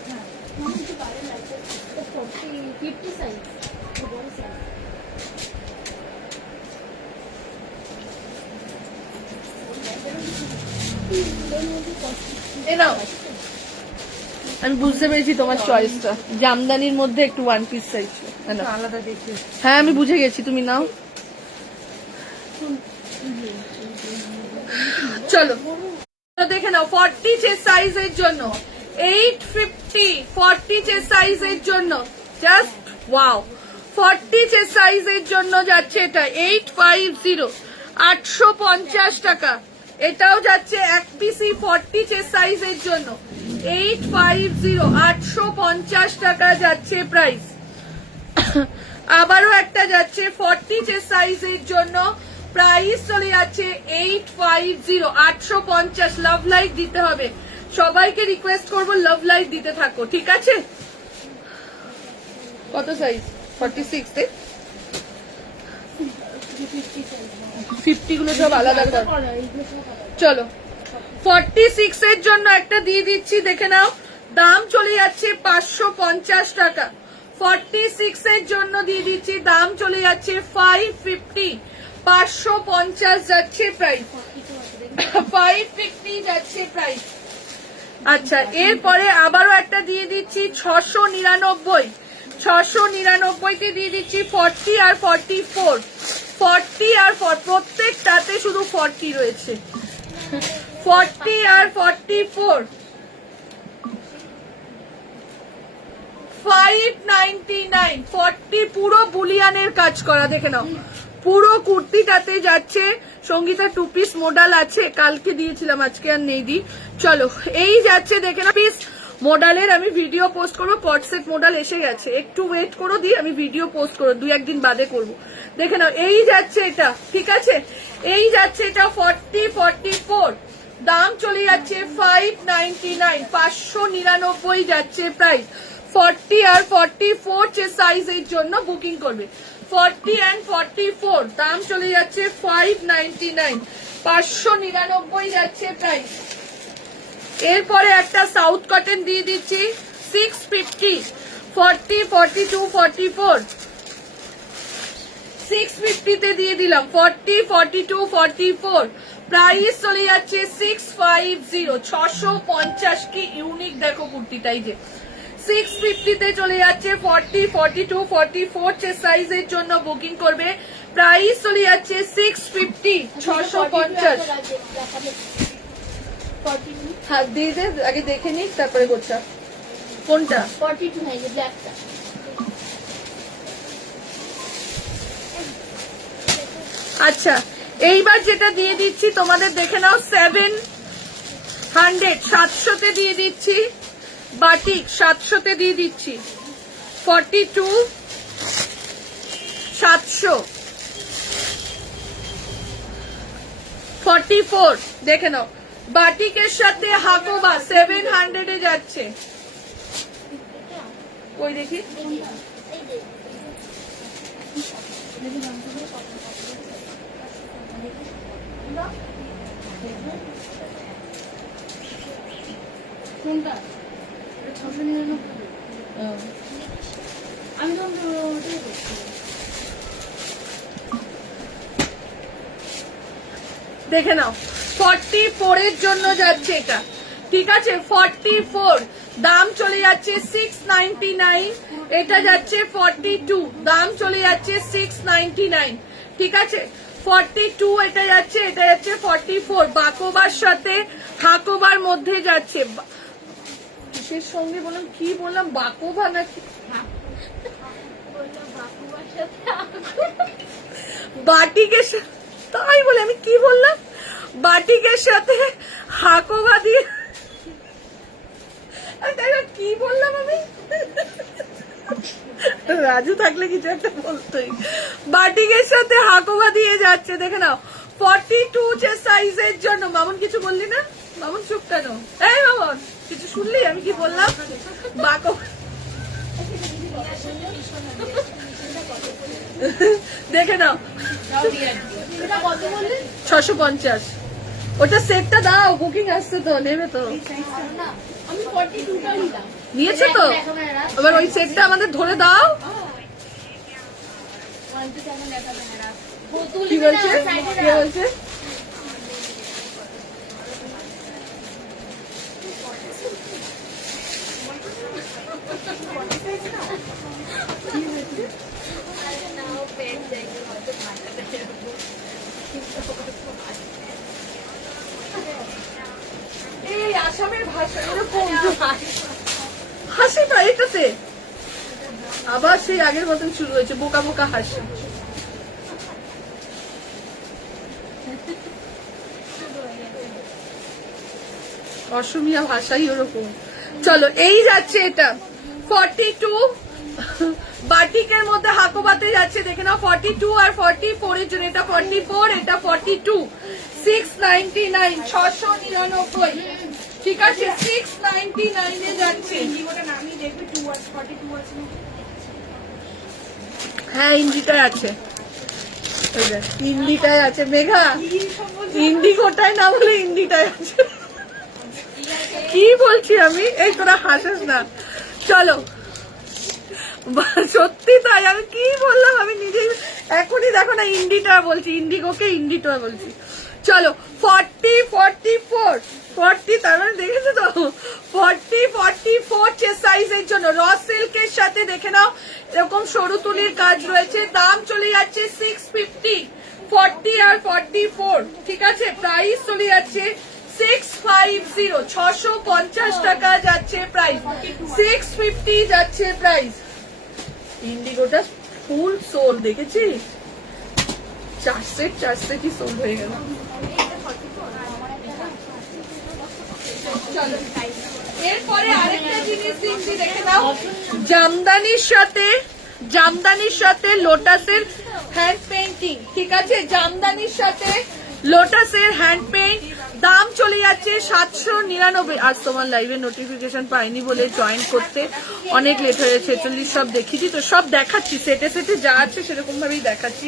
হ্যাঁ মানে কিছু বাইরে লাগছে 50 সাইজ বড় সাইজ। এ নাও, আমি বুঝতে পেরেছি তোমার চয়েসটা, জামদানির মধ্যে একটু ওয়ান পিস সাইজ আলাদা দেখতে। হ্যাঁ আমি বুঝে গেছি, তুমি নাও। চলো দেখে নাও 40 চেস্ট সাইজের জন্য 850, 40 চেস্ট সাইজের জন্য জাস্ট ওয়াও। 40 চেস্ট সাইজের জন্য যাচ্ছে এটা 850, 850 টাকা। এটাও যাচ্ছে এক পিসি 40 চেস্ট সাইজের জন্য 850, 850 টাকা যাচ্ছে প্রাইস। আবারও একটা যাচ্ছে 40 চেস্ট সাইজের জন্য, প্রাইস চলে যাচ্ছে 850, 850। লাভ লাইক দিতে হবে, সবাইকে রিকোয়েস্ট করবো লাভ লাইক দিতে থাকো, ঠিক আছে। কত সাইজ 46 তে 50 গুলো সব আলাদা কর। চলো 46 এর জন্য একটা দিয়ে দিচ্ছি, দেখে নাও, দাম চলে যাচ্ছে 550 টাকা। 46 এর জন্য দিয়ে দিচ্ছি, দাম চলে যাচ্ছে 550, 550 যাচ্ছে প্রাইস, 550 যাচ্ছে প্রাইস। আচ্ছা এরপরে আবারও একটা দিয়ে দিচ্ছি 699, 699 তে দিয়ে দিচ্ছি 40 আর 44, 40 আর প্রত্যেকটাতে শুধু 40 রয়েছে, 40 আর 44 599, 40 পুরো বুলিয়ানের কাজ করা, দেখে নাও পুরো কুর্তিটাতে যাচ্ছে। সঙ্গীতা টু পিস মডেল আছে, কালকে দিয়েছিলাম আজকে আর নেই দি। চলো এই যাচ্ছে, দেখে না পিস মডেলের আমি ভিডিও পোস্ট করবো, কট সেট মডেল এসে গেছে, একটু ওয়েট করো, দিয়ে আমি ভিডিও পোস্ট করবো, 2-1 দিন বাদে করবো। দেখে নাও এই যাচ্ছে এটা, ঠিক আছে, এই যাচ্ছে এটা 40, 44, দাম চলে যাচ্ছে 599, 599 যাচ্ছে প্রাইস। 40 আর 44 চেস্ট সাইজের জন্য বুকিং করবে, 40 and 44 দাম চলে যাচ্ছে 599, 599 যাচ্ছে প্রাইস। এরপরে একটা সাউথ কটন দিয়ে দিচ্ছি 650, 40, 42, 44 650 তে দিয়ে দিলাম, 40, 42, 44 প্রাইস চলে যাচ্ছে 650, 650। কি ইউনিক দেখো কুর্তিটাই যে 650 তে চলে যাচ্ছে। 40, 42, 44 চেস্ট সাইজের জন্য বুকিং করবে, প্রাইস চলে যাচ্ছে 650, 650। হ্যাঁ দিয়ে দে, আগে দেখে নিস তারপরে করছা। কোনটা 42 সাইজ ব্ল্যাকটা। আচ্ছা এইবার যেটা দিয়ে দিচ্ছি তোমাদের দেখে নাও, 700, 700 তে দিয়ে দিচ্ছি, বাটিক 700 তে দিয়ে দিচ্ছি, 42, 700, 44 দেখে নাও, বাটিকের সাথে হাকোবা 700 এ যাচ্ছে। ওই দেখি কোনটা 699? আমি তো ওটাই দেখছি। দেখে নাও 44 এর জন্য যাচ্ছে এটা, ঠিক আছে। 44 দাম চলে যাচ্ছে 699, এটা যাচ্ছে 42 দাম চলে যাচ্ছে 699, ঠিক আছে। 42 এটা যাচ্ছে 44 বাকোবার সাথে হাকোবার মধ্যে যাচ্ছে। কিসের সঙ্গে বললাম, কি বললাম, বাকোবা নাকি বাটিকের সাথে, তাই বলে আমি কি বললাম, বাটিকের সাথে হাকোবা দিয়ে, কি বললাম আমি, রাজু থাকলে কিছু একটা বলতোই। বাটিকের সাথে হাকোবা দিয়ে যাচ্ছে, দেখে নাও 42 যে সাইজের জন্য। মামুন কিছু বললি না? মামুন চুপ কেন? এই মামুন কিছু শুনলি আমি কি বললাম? বাকো দেখে নাও। 650। ওটা সেটটা দাও, বুকিং আসছে তো, নেবে তো। আমি 42টা নিলাম। নিয়েছে তো, এবার ওই সেটটা আমাদের ধরে দাও। কি বলছে? কে বলছে? এই আসামের ভাষা এরকম হাসি পায় এটাতে, আবার সেই আগের মতন শুরু হয়েছে বোকা বোকা হাসি। অসমিয়া ভাষাই ওরকম। চলো এই যাচ্ছে এটা 42 বাটিকের মধ্যে হাকোবাতে যাচ্ছে, দেখে নাও 42 আর 44 এর জন্য। এটা 44, এটা 42। 699, 699। ঠিক আছে, 699 এ যাচ্ছে। হ্যাঁ ইন্ডিটায় আছে, ইন্ডিটায় আছে মেঘা, ইন্ডিগোটায় না বলে ইন্ডিটায় আছে। কি বলছি আমি? এই তোরা হাসিস না। চলো সত্যি তাই, আমি কি বললাম আমি নিজেই এখনই দেখো না ইন্ডিটা বলছি, ইন্ডিগোকে ইন্ডিটা বলছি। চলো 40, 44, 40, তার মানে দেখেছো তো 40, 44 চেস্ট সাইজের জন্য র সিল্কের সাথে দেখে নাও এরকম সরু তুলির কাজ রয়েছে। দাম চলে যাচ্ছে 650, 40 আর 44। ঠিক আছে, প্রাইস চলে যাচ্ছে 650, 650 টাকা যাচ্ছে প্রাইস, 650 যাচ্ছে প্রাইস। ইন্ডিগোটা ফুল সোল, দেখেছিস? 4 সেটই সোল হয়ে গেল। এরপরে আরেকটা জিনিস দিচ্ছি, দেখে নাও জামদানির সাথে লোটাসের হ্যান্ড পেইন্টিং। ঠিক আছে, জামদানির সাথে লোটাসের হ্যান্ড পেইন্ট। দাম চলে যাচ্ছে 799। আজ তোমার লাইভে নোটিফিকেশন পাইনি বলে জয়েন করতে অনেক লেট হয়ে গেছে। 46 সব দেখিয়েছি তো, সব দেখাচ্ছি সেটে সেটে যা আছে সেরকম ভাবেই দেখাচ্ছি।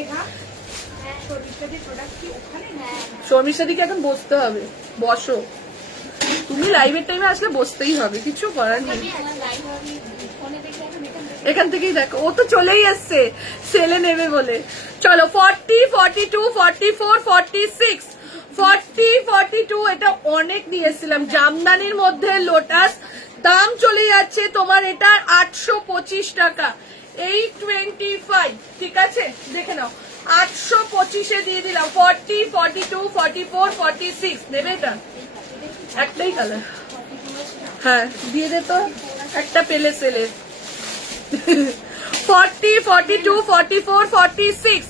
শর্মিষ্ঠাদিকে এখন বসতে হবে, বসো। তুমি লাইভের টাইমে আসলে বসতেই হবে, কিছু করার নেই। এখান থেকেই দেখো, ও তো চলেই এসছে সেলে নেবে বলে। চলো 40, 42, 44, 46, 40, 42 এটা অনেক নিয়ে এসেছিলাম জামদানির মধ্যে লোটাস। দাম চলে যাচ্ছে তোমার এটা 825 টাকা, 825। ঠিক আছে, দেখে নাও 825 দিয়ে দিলাম। 40, 42, 44, 46 নেবে এটা? একটাই কালার, হ্যাঁ দিয়ে দে তো, একটা পেলে সেলে। 40, 42, 44, 46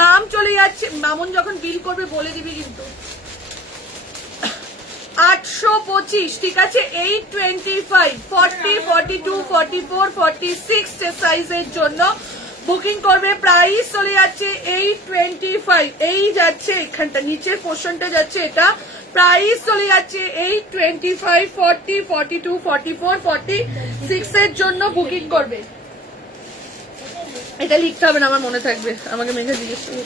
দাম চলে যাচ্ছে। মামুন যখন বিল করবে বলে দিবি কিন্তু। 825। ঠিক আছে, 825, 40, 42, 44, 46 সাইজের জন্য বুকিং করবে। প্রাইস চলে যাচ্ছে 825। এই যাচ্ছে এখানটা নিচের পোর্শনটা যাচ্ছে এটা, প্রাইস চলে যাচ্ছে 825। 40, 42, 44, 46 এর জন্য বুকিং করবে। এটা লিখতে হবে না, আমার মনে থাকবে। আমাকে মেঘা জিজ্ঞেস করবে,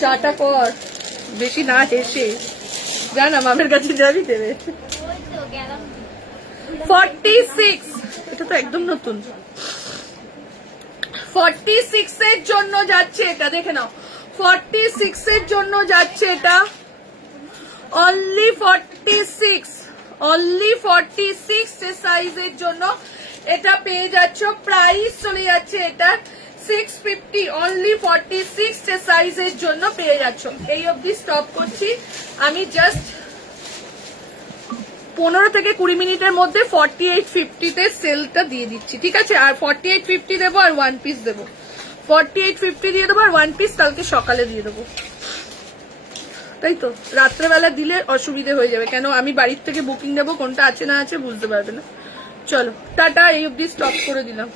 চাটা কর বেশি না হেসে, জানা মামের কাছে যাবি দেবে। 46, এটা তো একদম নতুন। 46 এর জন্য যাচ্ছে এটা, দেখে নাও 46 এর জন্য যাচ্ছে এটা অনলি 46, অনলি 46 সাইজের জন্য এটা পেয়ে যাচ্ছ। প্রাইস চলে যাচ্ছে এটা 650, অনলি 46 সাইজের জন্য পেয়ে যাচ্ছ। এই অবধি স্টপ করছি আমি, জাস্ট 15 থেকে 20 মিনিটের মধ্যে 4850 সেলটা দিয়ে দিচ্ছি। ঠিক আছে, আর 4850 দেবো আর 1 পিস দেবো। 4850 দিয়ে দেবো আর 1 পিস কালকে সকালে দিয়ে দেবো। তাই তো, রাত্রেবেলা দিলে অসুবিধে হয়ে যাবে, কেন আমি বাড়ির থেকে বুকিং দেবো, কোনটা আছে না আছে বুঝতে পারবে না। চলো টাটা, এই অবধি স্টপ করে দিলাম।